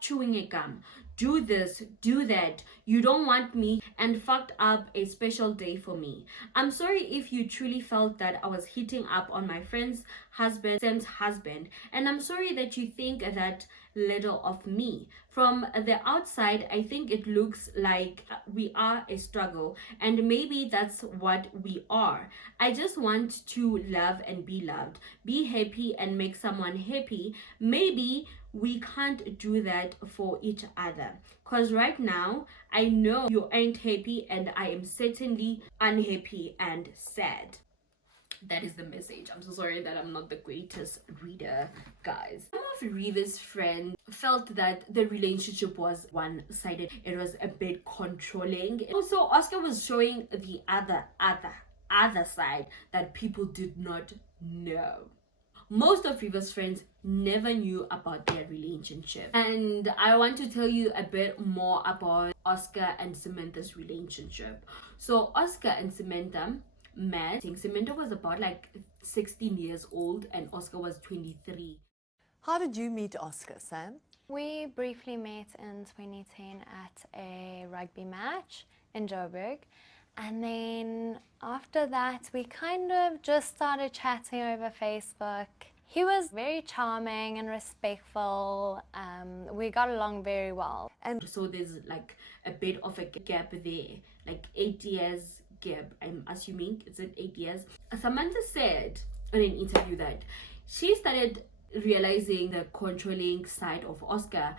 chewing a gum, do this, do that. You don't want me and fucked up a special day for me. I'm sorry if you truly felt that I was hitting up on my friend's husband's husband, and I'm sorry that you think that little of me. From the outside, I think it looks like we are a struggle, and maybe that's what we are. I just want to love and be loved, be happy and make someone happy. Maybe we can't do that for each other, because right now I know you ain't happy and I am certainly unhappy and sad. That is the message. I'm so sorry that I'm not the greatest reader, guys. Some of Riva's friends felt that the relationship was one-sided. It was a bit controlling. Also, Oscar was showing the other side that people did not know. Most of River's friends never knew about their relationship. And I want to tell you a bit more about Oscar and Samantha's relationship. So Oscar and Samantha met. Samantha was about like 16 years old and Oscar was 23. How did you meet Oscar, Sam? We briefly met in 2010 at a rugby match in Joburg. And then after that, we kind of just started chatting over Facebook. He was very charming and respectful. We got along very well. And so there's like a bit of a gap there, like 8 years gap, I'm assuming. It's at 8 years. Samantha said in an interview that she started realizing the controlling side of Oscar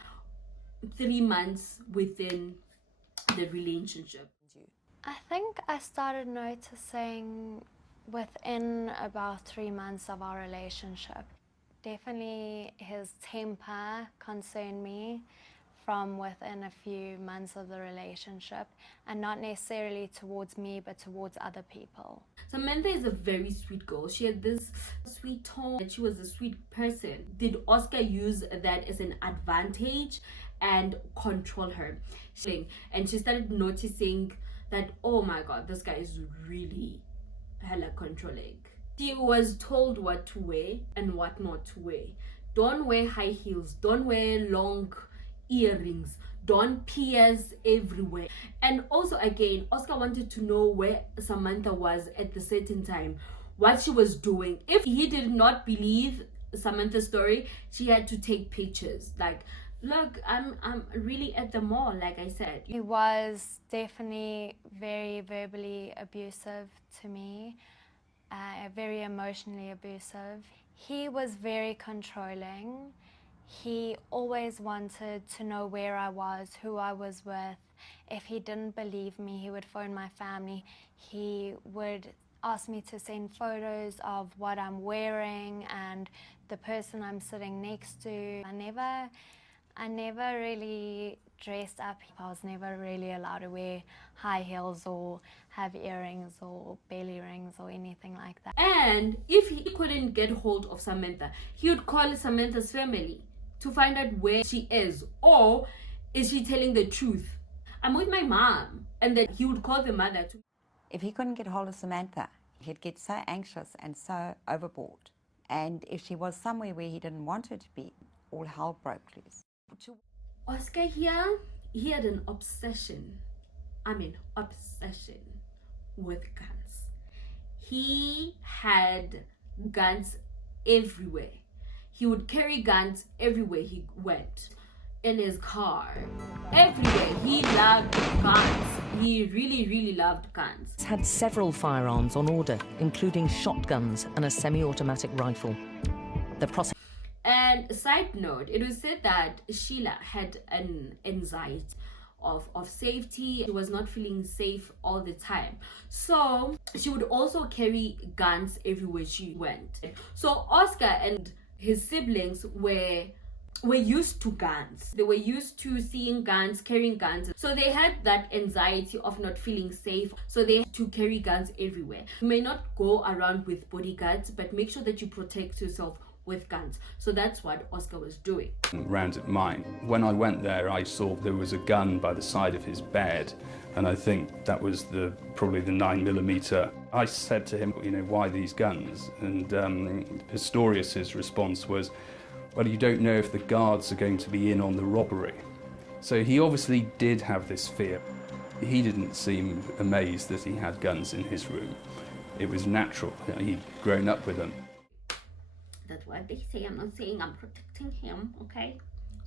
3 months within the relationship. I think I started noticing within about 3 months of our relationship. Definitely his temper concerned me from within a few months of the relationship, and not necessarily towards me but towards other people. Samantha is a very sweet girl. She had this sweet tone and she was a sweet person. Did Oscar use that as an advantage and control her? And she started noticing that, oh my god, this guy is really hella controlling. She was told what to wear and what not to wear. Don't wear high heels, don't wear long earrings, don't pierce everywhere. And also again, Oscar wanted to know where Samantha was at the certain time, what she was doing. If he did not believe Samantha's story, she had to take pictures like, look, I'm really at the mall, like I said. He was definitely very verbally abusive to me, very emotionally abusive. He was very controlling. He always wanted to know where I was, who I was with. If he didn't believe me, he would phone my family. He would ask me to send photos of what I'm wearing and the person I'm sitting next to. I never really dressed up. I was never really allowed to wear high heels or have earrings or belly rings or anything like that. And if he couldn't get hold of Samantha, he would call Samantha's family to find out where she is, or is she telling the truth? I'm with my mom. And then he would call the mother too. If he couldn't get hold of Samantha, he'd get so anxious and so overboard. And if she was somewhere where he didn't want her to be, all hell broke loose. Oscar here, he had an obsession. Obsession with guns. He had guns everywhere. He would carry guns everywhere he went. In his car, everywhere. He loved guns. He really, really loved guns. He's had several firearms on order, including shotguns and a semi-automatic rifle. And side note, it was said that Sheila had an anxiety of safety. She was not feeling safe all the time. So she would also carry guns everywhere she went. So Oscar and his siblings were used to guns. They were used to seeing guns, carrying guns. So they had that anxiety of not feeling safe. So they had to carry guns everywhere. You may not go around with bodyguards, but make sure that you protect yourself with guns. So that's what Oscar was doing. Round at mine. When I went there, I saw there was a gun by the side of his bed, and I think that was probably the 9mm. I said to him, why these guns? And Pistorius's response was, well, you don't know if the guards are going to be in on the robbery. So he obviously did have this fear. He didn't seem amazed that he had guns in his room. It was natural. He'd grown up with them. That's what they say. I'm not saying I'm protecting him, okay?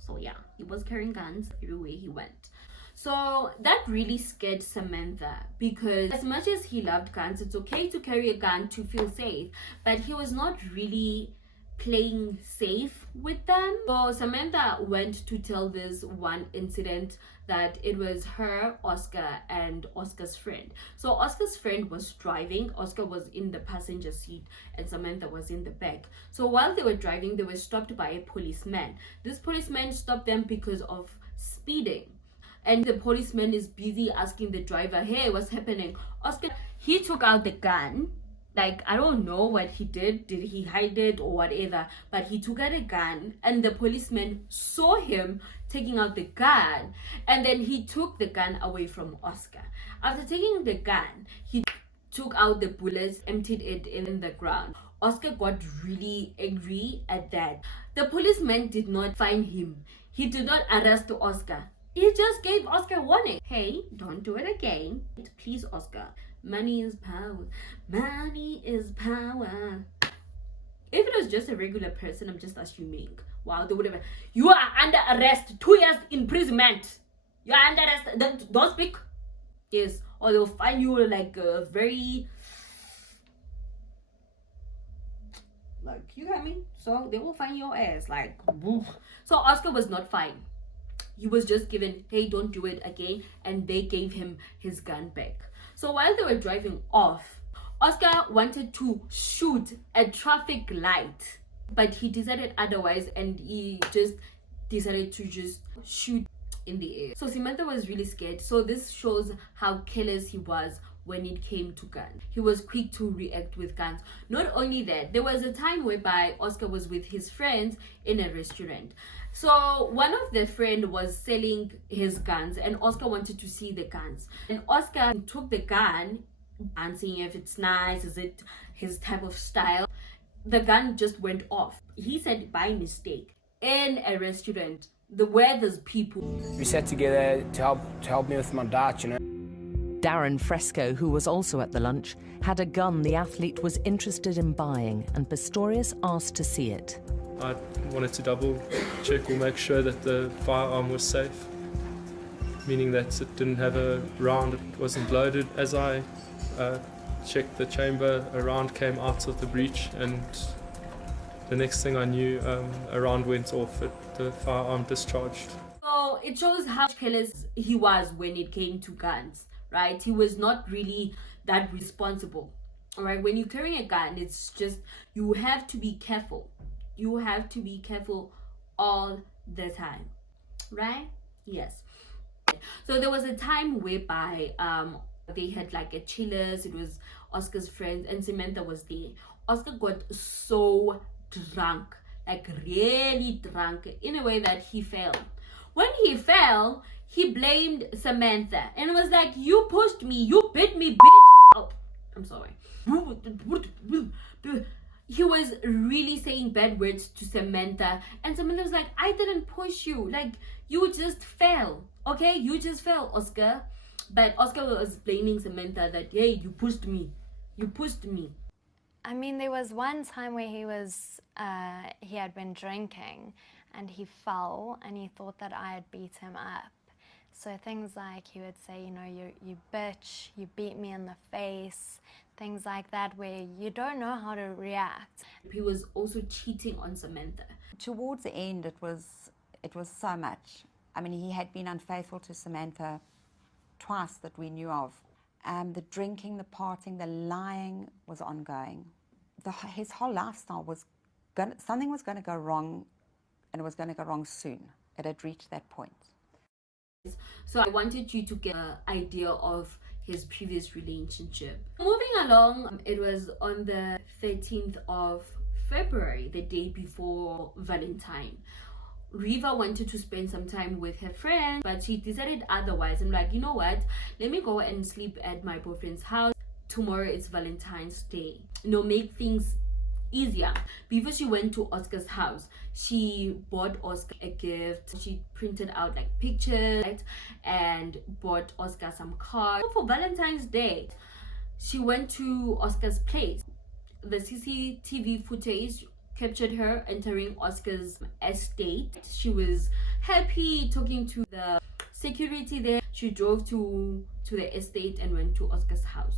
So yeah, he was carrying guns everywhere he went. So that really scared Samantha, because as much as he loved guns, it's okay to carry a gun to feel safe, but he was not really playing safe with them. So Samantha went to tell this one incident that it was her, Oscar, and Oscar's friend. So Oscar's friend was driving. Oscar was in the passenger seat and Samantha was in the back. So while they were driving, they were stopped by a policeman. This policeman stopped them because of speeding. And the policeman is busy asking the driver, hey, what's happening? Oscar, he took out the gun Like, I don't know what he did. Did he hide it or whatever? But he took out a gun, and the policeman saw him taking out the gun, and then he took the gun away from Oscar. After taking the gun, he took out the bullets, emptied it in the ground. Oscar got really angry at that. The policeman did not find him. He did not arrest Oscar. He just gave Oscar a warning. Hey, don't do it again. Please, Oscar. Money is power. Money is power. If it was just a regular person, I'm just assuming. Wow, they would have. You are under arrest. 2 years imprisonment. You are under arrest. Don't speak. Yes, or they'll find you like a very, like, you get me? So they will find your ass like, woof. So Oscar was not fine. He was just given, hey, don't do it again, and they gave him his gun back. So while they were driving off, Oscar wanted to shoot a traffic light, but he decided otherwise, and he just decided to just shoot in the air. So Samantha was really scared. So this shows how careless he was when it came to guns. He was quick to react with guns. Not only that, there was a time whereby Oscar was with his friends in a restaurant. So one of the friend was selling his guns, and Oscar wanted to see the guns. And Oscar took the gun and seeing if it's nice, is it his type of style. The gun just went off. He said by mistake in a restaurant, where there's people. We sat together to help me with my diet, you know. Darren Fresco, who was also at the lunch, had a gun the athlete was interested in buying, and Pistorius asked to see it. I wanted to double check or make sure that the firearm was safe, meaning that it didn't have a round, it wasn't loaded. As I checked the chamber, a round came out of the breech, and the next thing I knew, a round went off, the firearm discharged. So it shows how careless he was when it came to guns, right? He was not really that responsible, all right? When you're carrying a gun, it's just, you have to be careful. You have to be careful all the time, right? Yes. So there was a time whereby they had like a chillers. It was Oscar's friends, and Samantha was there. Oscar got so drunk, like really drunk, in a way that he fell. When he fell, he blamed Samantha and was like, you pushed me, you bit me, bitch. Oh, I'm sorry. He was really saying bad words to Samantha, and Samantha was like, I didn't push you, like, you just fell, okay? You just fell, Oscar. But Oscar was blaming Samantha that, hey, you pushed me. I mean, there was one time where he had been drinking and he fell and he thought that I had beat him up. So things like he would say, you know, you bitch, you beat me in the face, things like that, where you don't know how to react. He was also cheating on Samantha. Towards the end, it was so much. I mean, he had been unfaithful to Samantha twice that we knew of. The drinking, the partying, the lying was ongoing. His whole lifestyle was something was going to go wrong, and it was going to go wrong soon. It had reached that point. So I wanted you to get an idea of his previous relationship. Moving along, it was on the 13th of February, the day before Valentine. Riva wanted to spend some time with her friend, but she decided otherwise. I'm like, you know what? Let me go and sleep at my boyfriend's house. Tomorrow is Valentine's Day. You know, make things easier. Before she went to Oscar's house, she bought Oscar a gift. She printed out like pictures and bought Oscar some cards for Valentine's Day. She went to Oscar's place. The CCTV footage captured her entering Oscar's estate. She was happy talking to the security there. She drove to the estate and went to Oscar's house.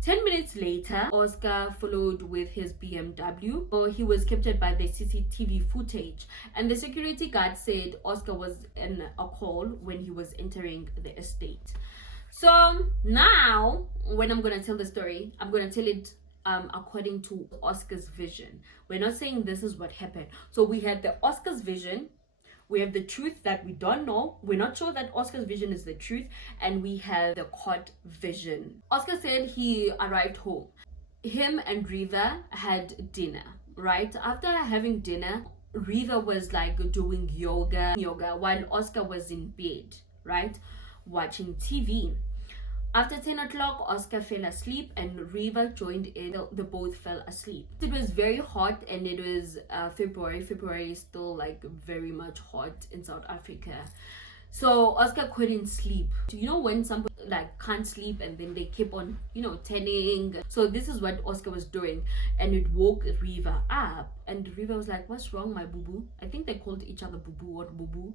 10 minutes later, Oscar followed with his BMW. So he was captured by the CCTV footage, and the security guard said Oscar was in a call when he was entering the estate. So now, when I'm gonna tell the story, I'm gonna tell it according to Oscar's vision. We're not saying this is what happened. So we had the Oscar's vision, we have the truth that we don't know, we're not sure that Oscar's vision is the truth, and we have the court vision. Oscar said he arrived home. him and Riva had dinner, right? After having dinner, Riva was like doing yoga while Oscar was in bed, right, watching TV. After 10 o'clock, Oscar fell asleep and Riva joined in. They both fell asleep. It was very hot and it was February. February is still like very much hot in South Africa. So Oscar couldn't sleep. You know when some people like can't sleep and then they keep on, turning. So this is what Oscar was doing, and it woke Riva up. And Riva was like, "What's wrong, my boo boo?" I think they called each other boo boo or boo boo.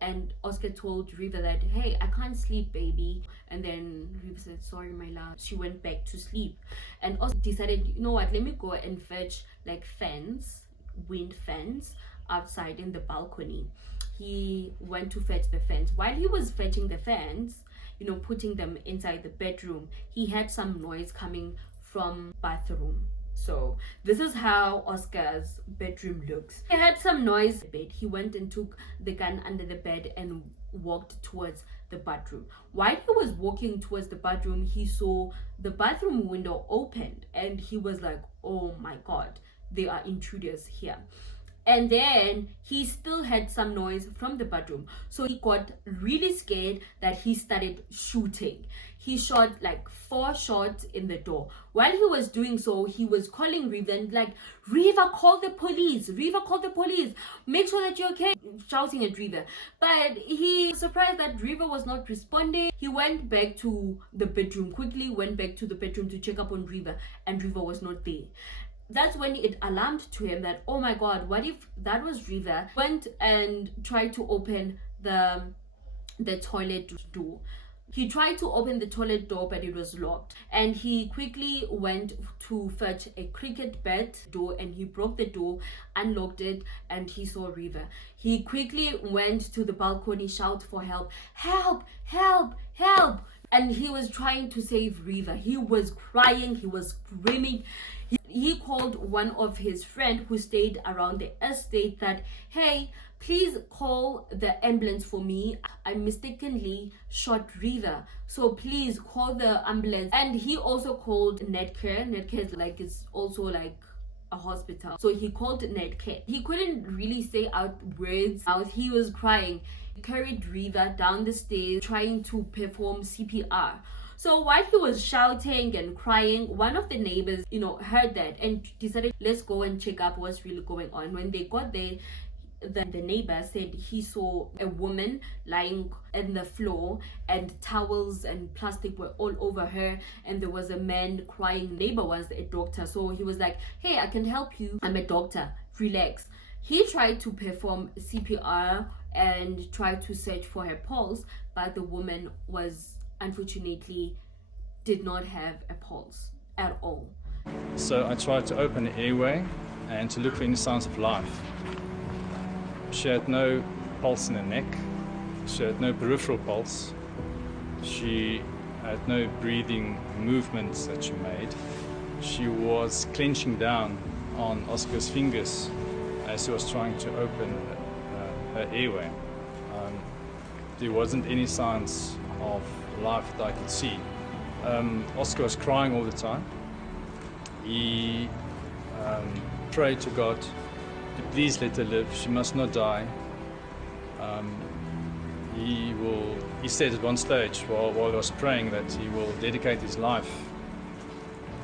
And Oscar told Riva that, "Hey, I can't sleep, baby." And then Riva said, "Sorry, my love." She went back to sleep, and Oscar decided, you know what? Let me go and fetch like fans, wind fans outside in the balcony. He went to fetch the fans. While he was fetching the fans, putting them inside the bedroom, he had some noise coming from bathroom. So this is how Oscar's bedroom looks. He had some noise in the bed. He went and took the gun under the bed and walked towards the bathroom. While he was walking towards the bathroom, he saw the bathroom window opened and he was like, "Oh my God, there are intruders here." And then he still had some noise from the bedroom. So he got really scared that he started shooting. He shot like 4 shots in the door. While he was doing so, he was calling Riva and like, "Riva, call the police. Riva, call the police. Make sure that you're okay." Shouting at Riva. But he was surprised that Riva was not responding. He went back to the bedroom quickly, went back to the bedroom to check up on Riva, and Riva was not there. That's when it alarmed to him that, oh my God, what if that was Riva? Went and tried to open the toilet door. He tried to open the toilet door, but it was locked. And he quickly went to fetch a cricket bat door and he broke the door, unlocked it, and he saw Riva. He quickly went to the balcony, shout for help. "Help, help, help." And he was trying to save Riva. He was crying, he was screaming. He called one of his friends who stayed around the estate that, "Hey, please call the ambulance for me. I mistakenly shot Riva. So please call the ambulance." And he also called Netcare. Netcare is also like a hospital. So he called Netcare. He couldn't really say out words out. He was crying. He carried Riva down the stairs trying to perform CPR. So while he was shouting and crying, one of the neighbors, heard that and decided, let's go and check up what's really going on. When they got there, the neighbor said he saw a woman lying on the floor and towels and plastic were all over her, and there was a man crying. Neighbor was a doctor, so he was like, "Hey, I can help you. I'm a doctor. Relax." He tried to perform CPR and tried to search for her pulse, but the woman unfortunately did not have a pulse at all. So I tried to open the airway and to look for any signs of life. She had no pulse in her neck. She had no peripheral pulse. She had no breathing movements that she made. She was clenching down on Oscar's fingers as he was trying to open her airway. There wasn't any signs of life that I could see. Oscar was crying all the time. He prayed to God to please let her live. She must not die. He said at one stage while he was praying that he will dedicate his life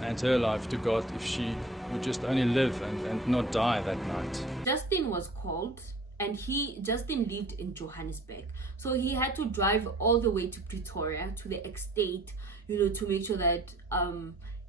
and her life to God if she would just only live and not die that night. Justin was called, and Justin lived in Johannesburg, so he had to drive all the way to Pretoria to the estate, to make sure that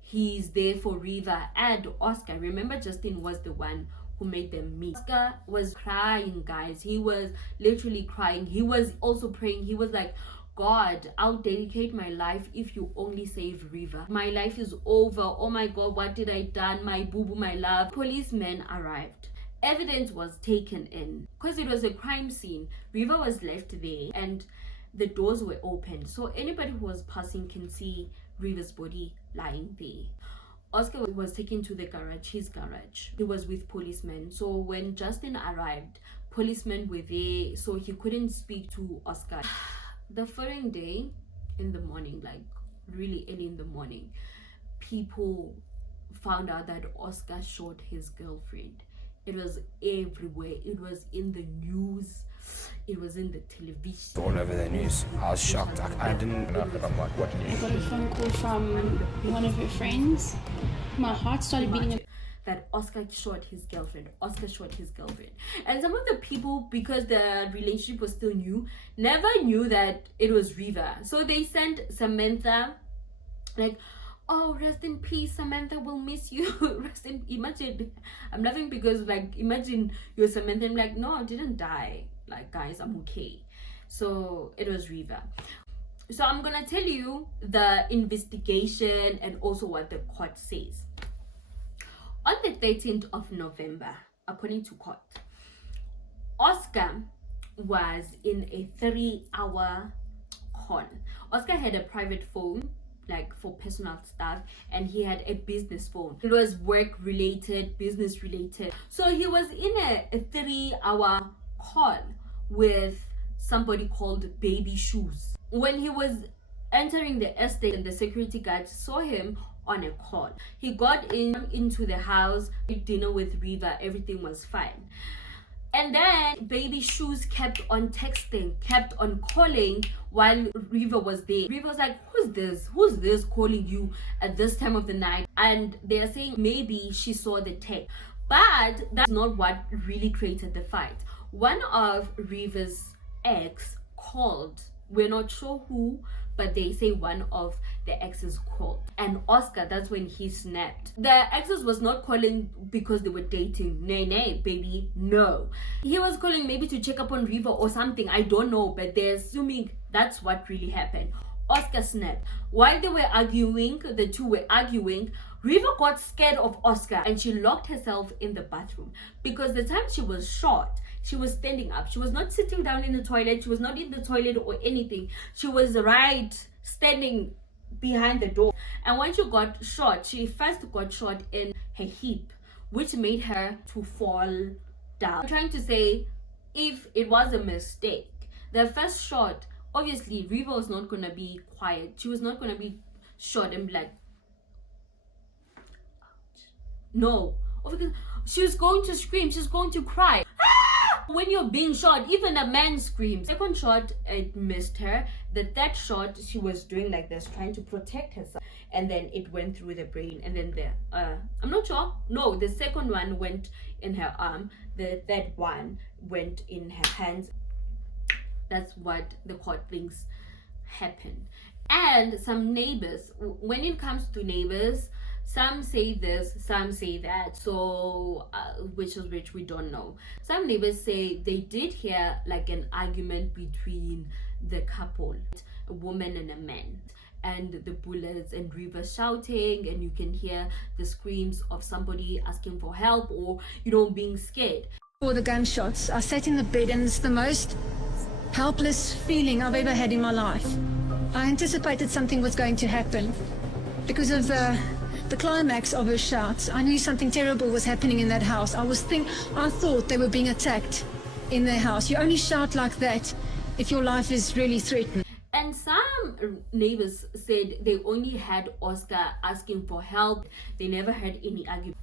he's there for Riva and Oscar. Remember, Justin was the one who made them meet. Oscar was crying, guys. He was literally crying. He was also praying. He was like, "God, I'll dedicate my life if you only save Riva. My life is over. Oh my God, what did I done? My boo-boo, my love." Policemen arrived. Evidence was taken in. Because it was a crime scene, Riva was left there and the doors were open. So anybody who was passing can see Riva's body lying there. Oscar was taken to the garage, his garage. He was with policemen. So when Justin arrived, policemen were there, so he couldn't speak to Oscar. The following day in the morning, like really early in the morning, people found out that Oscar shot his girlfriend. It was everywhere. It was in the news. It was in the television. All over the news. I was shocked. I didn't know. I'm like, what news? I got a phone call from one of her friends. My heart started beating. That Oscar shot his girlfriend. Oscar shot his girlfriend. And some of the people, because the relationship was still new, never knew that it was Riva. So they sent Samantha, like, oh, rest in peace, Samantha, will miss you. Imagine, I'm laughing because, like, imagine you're Samantha. I'm like, no, I didn't die. Like, guys, I'm okay. So it was Riva. So I'm gonna tell you the investigation and also what the court says. On the 13th of November, according to court, Oscar was in a 3-hour call. Oscar had a private phone, like for personal stuff, and he had a business phone. It was work related, business related. So he was in a 3-hour call with somebody called Baby Shoes. When he was entering the estate, and the security guard saw him on a call. He got into the house, ate dinner with Riva, everything was fine. And then Baby Shoes kept on texting, kept on calling while Riva was there. Riva was like, who's this calling you at this time of the night? And they're saying maybe she saw the text, but that's not what really created the fight. One of Riva's ex called, we're not sure who, but they say one of the exes called, and Oscar, that's when he snapped. The exes was not calling because they were dating. Nay, baby, no. He was calling maybe to check up on Riva or something, I don't know, but they're assuming that's what really happened. Oscar snapped. While they were arguing, the two were arguing, Riva got scared of Oscar and she locked herself in the bathroom, because the time she was shot, she was standing up. She was not sitting down in the toilet. She was not in the toilet or anything. She was right standing behind the door. And when she got shot, she first got shot in her hip, which made her to fall down. I'm trying to say, if it was a mistake, the first shot, obviously Riva was not gonna be quiet. She was not gonna be shot and be like, no, because she was going to scream, she's going to cry. When you're being shot, even a man screams. Second shot, it missed her. The third shot, she was doing like this, trying to protect herself, and then it went through the brain. And then I'm not sure. No, the second one went in her arm. The third one went in her hands. That's what the court thinks happened. And some neighbors, when it comes to neighbors, some say this, some say that, so which is which, we don't know. Some neighbors say they did hear like an argument between the couple, a woman and a man, and the bullets and Riva shouting, and you can hear the screams of somebody asking for help or, you know, being scared. For the gunshots, I sat in the bed, and it's the most helpless feeling I've ever had in my life. I anticipated something was going to happen because of the climax of her shouts. I knew something terrible was happening in that house. I thought they were being attacked in their house. You only shout like that if your life is really threatened. And some neighbors said they only had Oscar asking for help. They never had any argument.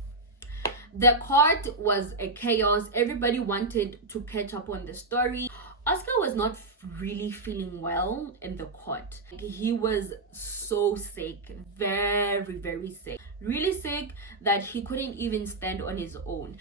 The court was a chaos. Everybody wanted to catch up on the story. Oscar was not really feeling well in the court. He was so sick, very, very sick. Really sick that he couldn't even stand on his own.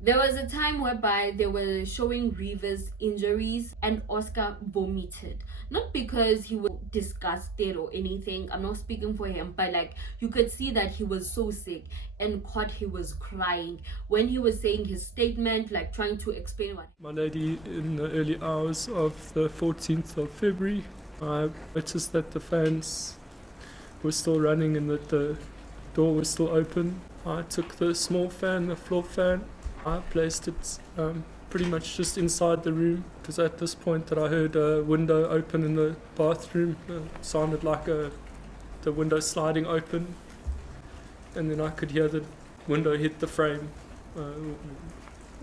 There was a time whereby they were showing Riva's injuries and Oscar vomited. Not because he was disgusted or anything, I'm not speaking for him, but like you could see that he was so sick. In court he was crying when he was saying his statement, like trying to explain what. My lady, in the early hours of the 14th of February, I noticed that the fans were still running and that the door was still open. I took the small fan, the floor fan, I placed it pretty much just inside the room. It was at this point that I heard a window open in the bathroom. It sounded like the window sliding open, and then I could hear the window hit the frame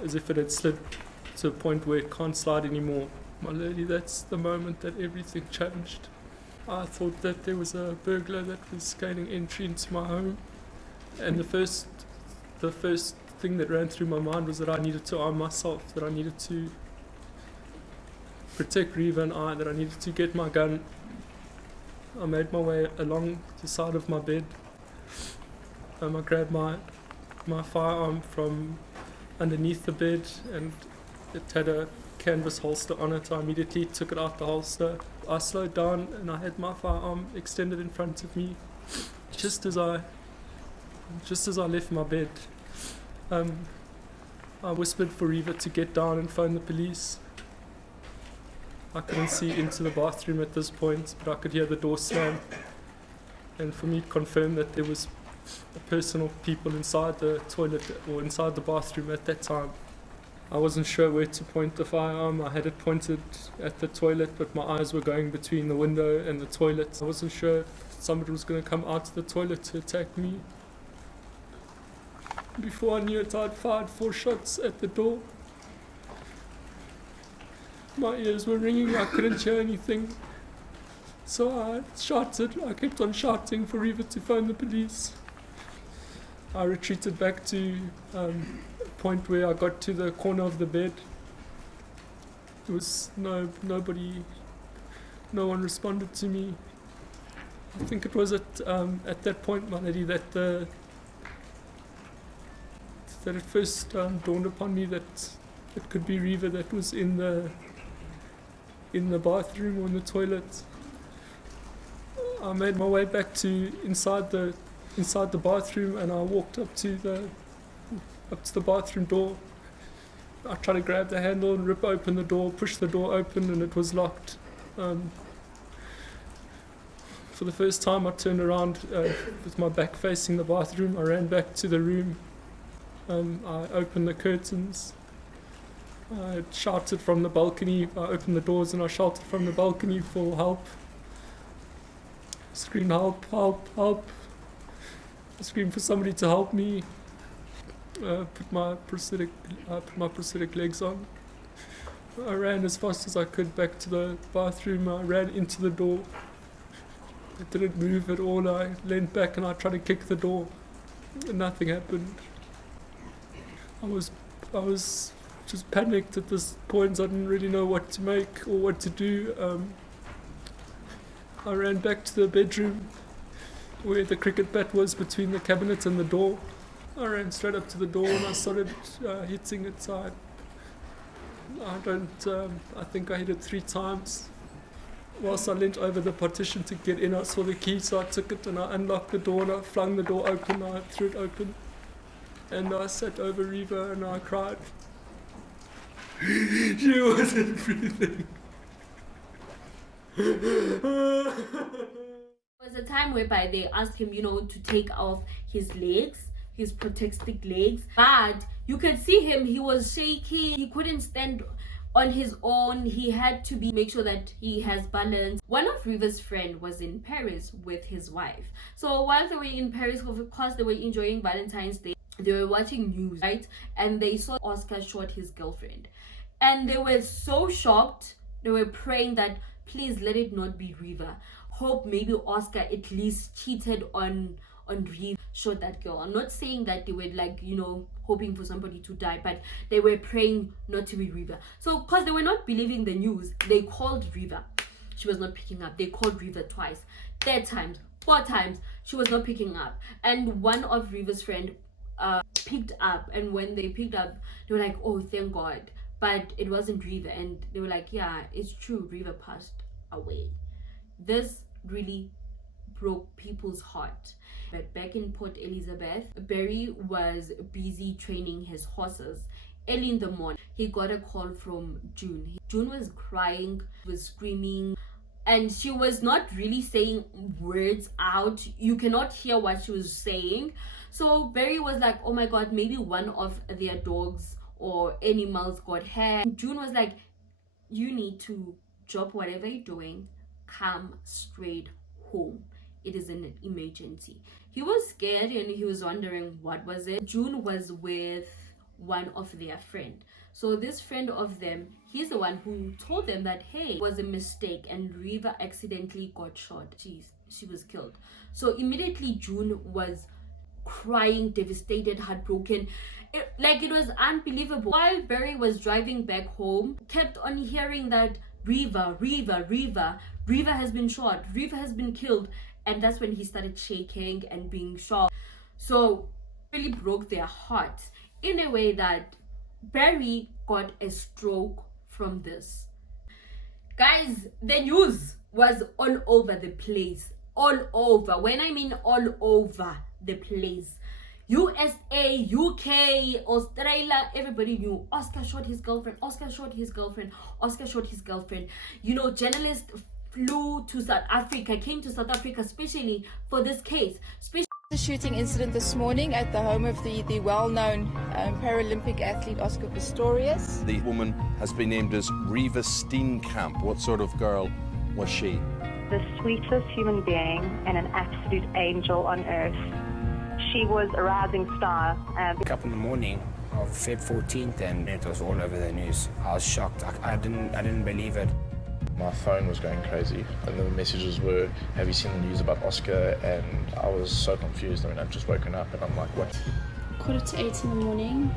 as if it had slid to a point where it can't slide anymore. My lady, that's the moment that everything changed. I thought that there was a burglar that was gaining entry into my home, And the first thing that ran through my mind was that I needed to arm myself, that I needed to protect Reva and I, that I needed to get my gun. I made my way along the side of my bed. I grabbed my firearm from underneath the bed, and it had a canvas holster on it. I immediately took it out the holster. I slowed down and I had my firearm extended in front of me just as I left my bed. I whispered for Reva to get down and phone the police. I couldn't see into the bathroom at this point, but I could hear the door slam. And for me to confirm that there was a person or people inside the toilet or inside the bathroom at that time. I wasn't sure where to point the firearm. I had it pointed at the toilet, but my eyes were going between the window and the toilet. I wasn't sure if somebody was going to come out of the toilet to attack me. Before I knew it, I'd fired 4 shots at the door. My ears were ringing, I couldn't hear anything. So I kept on shouting for Reva to phone the police. I retreated back to a point where I got to the corner of the bed. There was no one responded to me. I think it was at that point, my lady, that it first dawned upon me that it could be Reva that was in the bathroom or in the toilet. I made my way back to inside the bathroom, and I walked up to the bathroom door. I tried to grab the handle and rip open the door, push the door open, and it was locked. For the first time I turned around with my back facing the bathroom. I ran back to the room. I opened the curtains. I shouted from the balcony. I opened the doors and I shouted from the balcony for help. Screamed help, help, help. I screamed for somebody to help me. Put my prosthetic legs on. I ran as fast as I could back to the bathroom. I ran into the door. It didn't move at all. I leaned back and I tried to kick the door. Nothing happened. I was just panicked at this point. I didn't really know what to make or what to do. I ran back to the bedroom where the cricket bat was between the cabinet and the door. I ran straight up to the door and I started hitting it. I think I hit it 3 times. Whilst I leant over the partition to get in, I saw the key, so I took it and I unlocked the door and I flung the door open. I threw it open and I sat over Reva and I cried. She wasn't breathing. There was a time whereby they asked him, to take off his legs, his protective legs, but you could see him, he was shaking, he couldn't stand on his own. He had to make sure that he has balance. One of Reva's friend was in Paris with his wife. So while they were in Paris, of course, they were enjoying Valentine's Day. They were watching news, right? And they saw Oscar shot his girlfriend. And they were so shocked. They were praying that, please let it not be Reva. Hope maybe Oscar at least cheated on Reva, shot that girl. I'm not saying that they were hoping for somebody to die, but they were praying not to be Reva. So because they were not believing the news, they called Reva. She was not picking up. They called Reva twice, 3 times, 4 times. She was not picking up. And one of Reva's friend picked up, and when they picked up, they were like, oh, thank God. But it wasn't Reva, and they were like, yeah, it's true, Reva passed away. This really broke people's heart. But back in Port Elizabeth, Barry was busy training his horses. Early in the morning, he got a call from June. June was crying, was screaming, and she was not really saying words out. You cannot hear what she was saying. So Barry was like, oh my God, maybe one of their dogs or animals got hurt. June was like, you need to drop whatever you're doing, come straight home. It is an emergency. He was scared and he was wondering what was it. June was with one of their friend. So this friend of them, he's the one who told them that, hey, it was a mistake and Reva accidentally got shot. She was killed. So immediately June was crying, devastated, heartbroken. It was unbelievable. While Barry was driving back home, kept on hearing that Riva has been shot, Riva has been killed, and that's when he started shaking and being shocked. So really broke their heart in a way that Barry got a stroke from this. Guys, the news was all over the place. All over. When I mean all over the place. USA, UK, Australia, everybody knew. Oscar shot his girlfriend. Oscar shot his girlfriend. Oscar shot his girlfriend. You know, journalists flew to South Africa, came to South Africa especially for this case. The shooting incident this morning at the home of the well-known Paralympic athlete Oscar Pistorius. The woman has been named as Riva Steenkamp. What sort of girl was she? The sweetest human being and an absolute angel on earth. She was a rising star. Woke up in the morning of Feb 14th and it was all over the news. I was shocked. I didn't believe it. My phone was going crazy and the messages were, have you seen the news about Oscar? And I was so confused. I mean, I've just woken up and I'm like, what? 7:45 in the morning,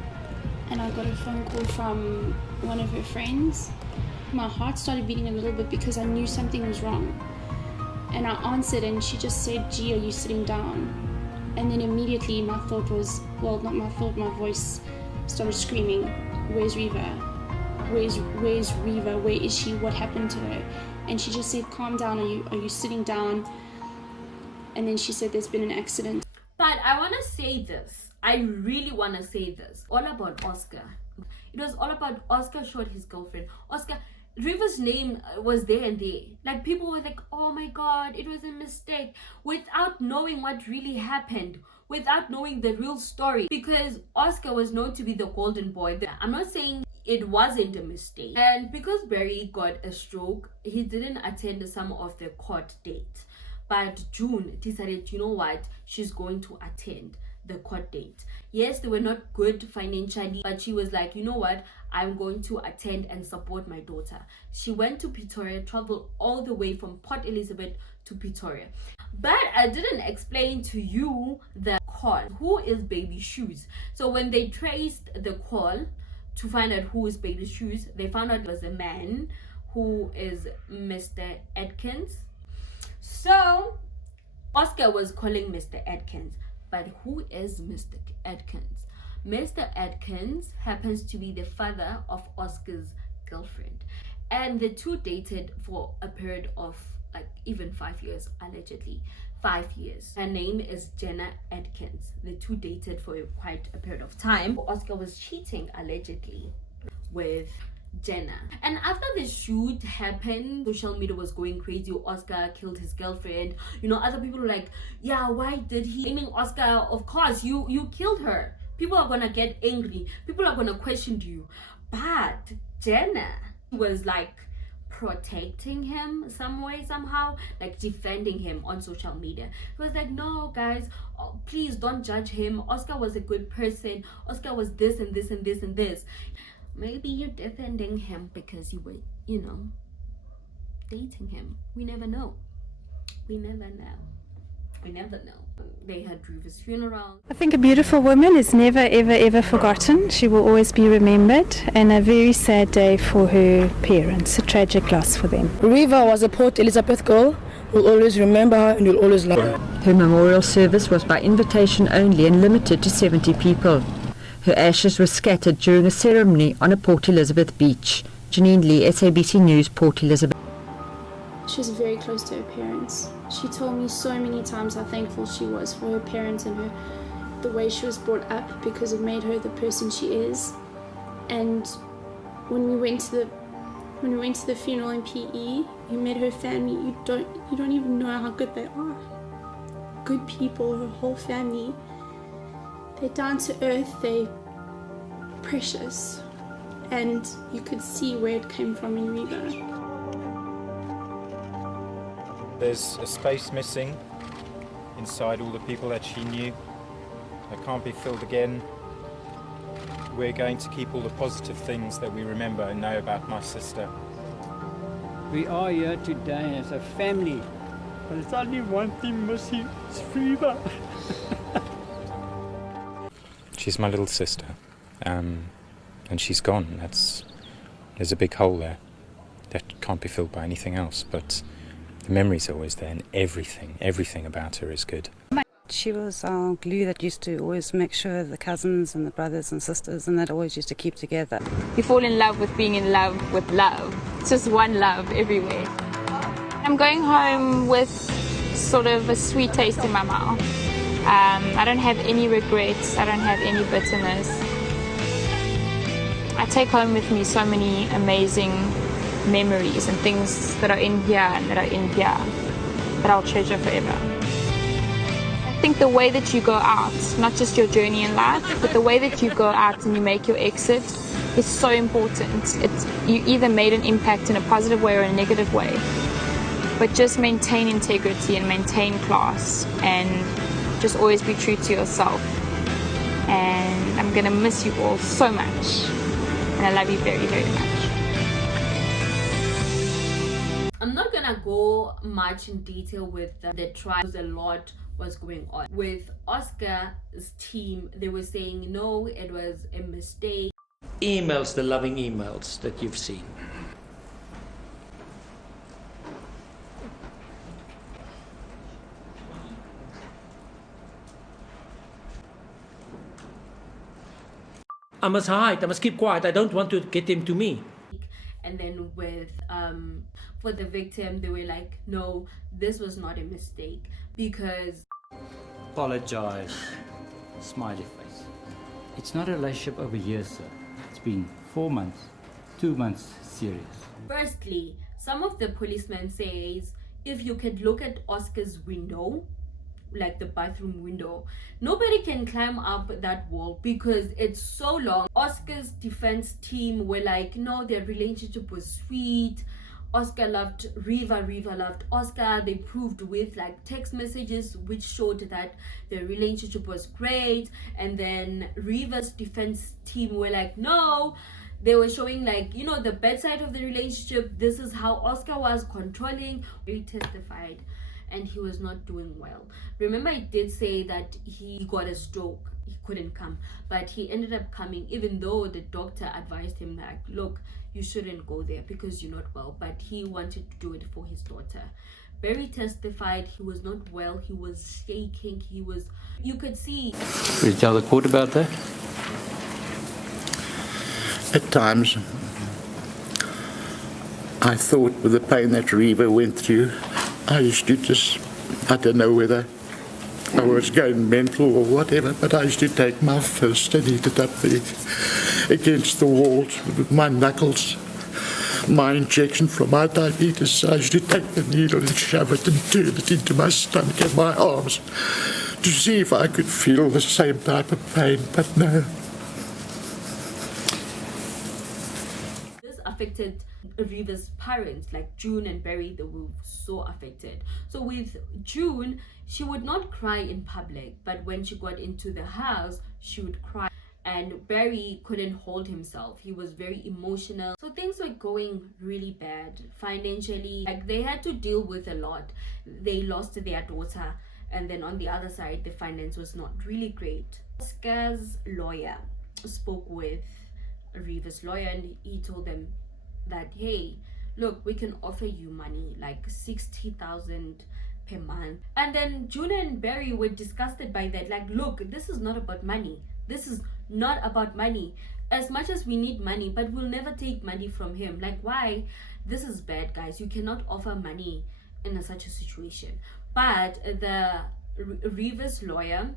and I got a phone call from one of her friends. My heart started beating a little bit because I knew something was wrong. And I answered and she just said, "Gee, are you sitting down?" And then immediately my thought was, well, not my thought, my voice started screaming, "Where's Riva? Where's Riva? Where is she? What happened to her?" And she just said, "Calm down, are you sitting down?" And then she said, "There's been an accident." But I want to say this. I really want to say this. All about Oscar. It was all about Oscar shot his girlfriend. Riva's name was there and there. Like, people were like, oh my God, it was a mistake. Without knowing what really happened. Without knowing the real story. Because Oscar was known to be the golden boy. I'm not saying it wasn't a mistake. And because Barry got a stroke, he didn't attend some of the court dates. But June decided, you know what, she's going to attend the court date. Yes, they were not good financially, but she was like, you know what, I'm going to attend and support my daughter. She went to Pretoria, traveled all the way from Port Elizabeth to Pretoria. But I didn't explain to you the call. Who is Baby Shoes? So when they traced the call to find out who is Baby Shoes, they found out it was a man who is Mr. Atkins. So Oscar was calling Mr. Atkins. But who is Mr. Atkins? Mr. Atkins happens to be the father of Oscar's girlfriend. And the two dated for a period of like even 5 years, allegedly. 5 years. Her name is Jenna Atkins. The two dated for quite a period of time. Oscar was cheating allegedly with Jenna. And after the shoot happened, social media was going crazy. Oscar killed his girlfriend. You know, other people were like, yeah, why did he? I mean, Oscar, of course, you killed her. People are gonna get angry. People are gonna question you. But Jenna was like protecting him some way, somehow, like defending him on social media. It was like, no guys, please don't judge him. Oscar was a good person. Oscar was this and this and this and this. Maybe you're defending him because you were, you know, dating him. We never know. We never know. We never know. They had Riva's funeral. I think a beautiful woman is never, ever, ever forgotten. She will always be remembered, and a very sad day for her parents, a tragic loss for them. Riva was a Port Elizabeth girl. We'll always remember her and we'll always love her. Her memorial service was by invitation only and limited to 70 people. Her ashes were scattered during a ceremony on a Port Elizabeth beach. Janine Lee, SABC News, Port Elizabeth. She was very close to her parents. She told me so many times how thankful she was for her parents and the way she was brought up, because it made her the person she is. And when we went to the funeral in PE, you met her family. You don't even know how good they are. Good people, her whole family. They're down to earth, they're precious, and you could see where it came from in Riva. There's a space missing inside all the people that she knew. It can't be filled again. We're going to keep all the positive things that we remember and know about my sister. We are here today as a family, but it's only one thing missing, it's Riva. She's my little sister, and she's gone. There's a big hole there that can't be filled by anything else, but the memory's always there, and everything about her is good. She was our glue that used to always make sure the cousins and the brothers and sisters and that always used to keep together. You fall in love with being in love with love. It's just one love everywhere. I'm going home with sort of a sweet taste in my mouth. I don't have any regrets. I don't have any bitterness. I take home with me so many amazing memories and things that are in here and that are in here that I'll treasure forever. I think the way that you go out, not just your journey in life, but the way that you go out and you make your exit is so important. You either made an impact in a positive way or a negative way, but just maintain integrity and maintain class and just always be true to yourself. And I'm gonna miss you all so much, and I love you very, very much. I'm not gonna go much in detail with the trials. A lot was going on with Oscar's team. They were saying no, it was a mistake. Emails, the loving emails that you've seen. I must hide, I must keep quiet, I don't want to get him to me. And then with for the victim, they were like, no, this was not a mistake, because apologize, smiley face. It's not a relationship over years, sir. It's been 4 months, 2 months serious. Firstly, some of the policemen says if you could look at Oscar's window, like the bathroom window, nobody can climb up that wall because it's so long. Oscar's defense team were like, no, their relationship was sweet. Oscar loved Riva, Riva loved Oscar. They proved with like text messages which showed that their relationship was great. And then Riva's defense team were like, no, they were showing like, you know, the bad side of the relationship. This is how Oscar was controlling. He testified and he was not doing well. Remember, I did say that he got a stroke. He couldn't come, but he ended up coming, even though the doctor advised him like, look, you shouldn't go there because you're not well. But he wanted to do it for his daughter. Barry testified he was not well. He was shaking. He was, you could see. Will you tell the court about that? At times, I thought with the pain that Riva went through, I used to just, I don't know whether I was going mental or whatever, but I used to take my fist and hit it up there against the walls with my knuckles. My injection from my diabetes, I used to take the needle and shove it and turn it into my stomach and my arms to see if I could feel the same type of pain, but no. This affected Riva's parents, like June and Barry. They were so affected. So with June, she would not cry in public, but when she got into the house, she would cry. And Barry couldn't hold himself. He was very emotional. So things were going really bad financially. Like they had to deal with a lot. They lost their daughter, and then on the other side, the finance was not really great. Oscar's lawyer spoke with Riva's lawyer, and he told them that, hey, look, we can offer you money, like 60,000 per month. And then June and Barry were disgusted by that. Like, look, this is not about money. This is not about money. As much as we need money, but we'll never take money from him. Like, why? This is bad, guys. You cannot offer money in such a situation. But the Riva's lawyer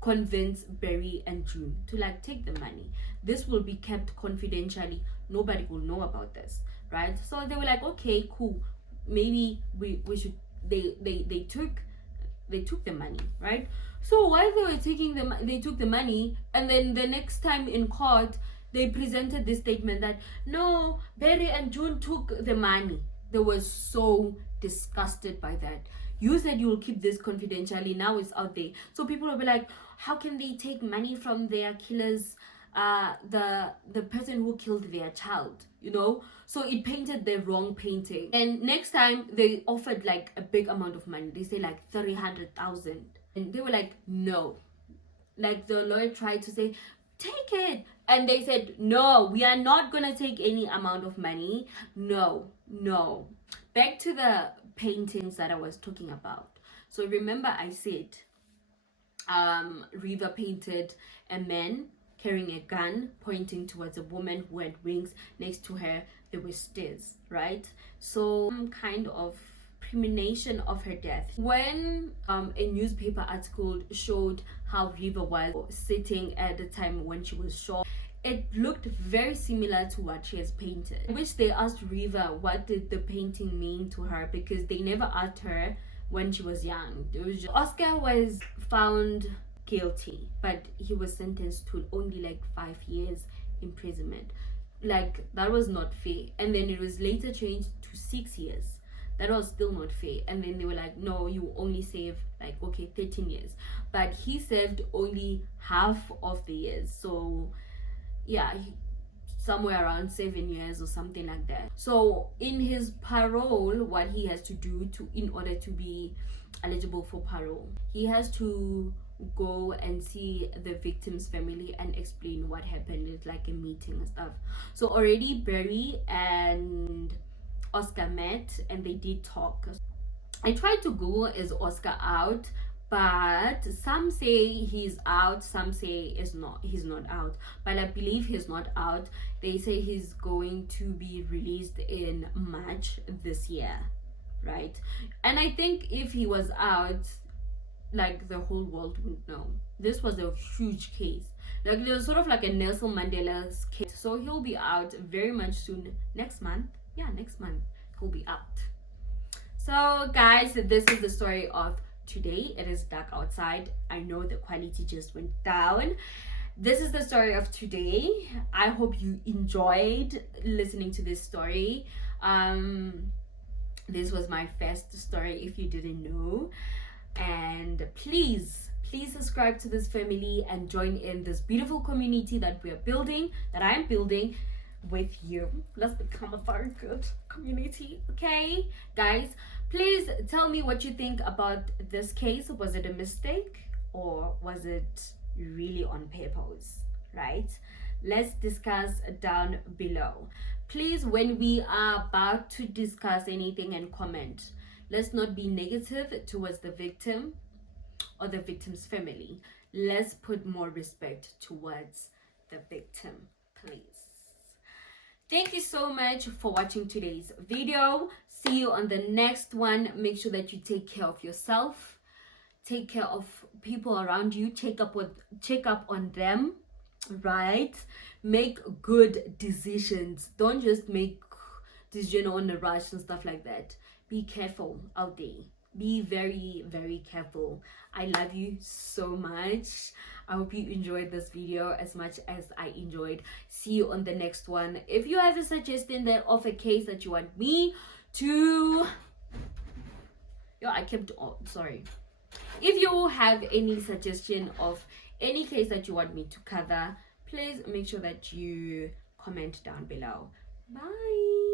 convinced Barry and June to like take the money. This will be kept confidentially. Nobody will know about this, right? So they were like, okay, cool. Maybe we should. They took the money, right? So while they were taking them, they took the money, and then the next time in court, they presented this statement that no, Barry and June took the money. They were so disgusted by that. You said you will keep this confidentially. Now it's out there. So people will be like, how can they take money from their killers, the person who killed their child, you know? So it painted the wrong painting. And next time they offered like a big amount of money. They say like 300,000. And they were like, no, Like the lawyer tried to say, take it, and they said, no, we are not gonna take any amount of money. No. Back to the paintings that I was talking about. So remember I said Riva painted a man carrying a gun pointing towards a woman who had wings. Next to her there were stairs, right? So some kind of premonition of her death. When a newspaper article showed how Riva was sitting at the time when she was shot, it looked very similar to what she has painted. I wish they asked Riva what did the painting mean to her, because they never asked her when she was young. It was just... Oscar was found guilty, but he was sentenced to only like 5 years imprisonment. Like, that was not fair. And then it was later changed to 6 years. That was still not fair. And then they were like, no, you only save like, okay, 13 years. But he served only half of the years. So yeah, somewhere around 7 years or something like that. So in his parole, what he has to do in order to be eligible for parole, he has to go and see the victim's family and explain what happened. It's like a meeting and stuff. So already Barry and Oscar met and they did talk. I tried to Google, is Oscar out? But some say he's out, some say he's not out. But I believe he's not out. They say he's going to be released in March this year, right? And I think if he was out, like, the whole world would know. This was a huge case. Like, it was sort of like a Nelson Mandela's case. So he'll be out very much soon. Next month. Yeah, next month he'll be out. So guys, this is the story of today. It is dark outside. I know the quality just went down. This is the story of today. I hope you enjoyed listening to this story. This was my first story, if you didn't know. And please subscribe to this family and join in this beautiful community that we are building, that I'm building with you. Let's become a very good community. Okay guys, please tell me what you think about this case. Was it a mistake or was it really on purpose, right? Let's discuss down below. Please, when we are about to discuss anything and comment, let's not be negative towards the victim or the victim's family. Let's put more respect towards the victim, please. Thank you so much for watching today's video. See you on the next one. Make sure that you take care of yourself, take care of people around you, check up on them, right? Make good decisions. Don't just make decisions on a rush and stuff like that. Be careful out there. Be very, very careful. I love you so much. I hope you enjoyed this video as much as I enjoyed. See you on the next one. If you have a suggestion of a case that you want me to... If you have any suggestion of any case that you want me to cover, please make sure that you comment down below. Bye.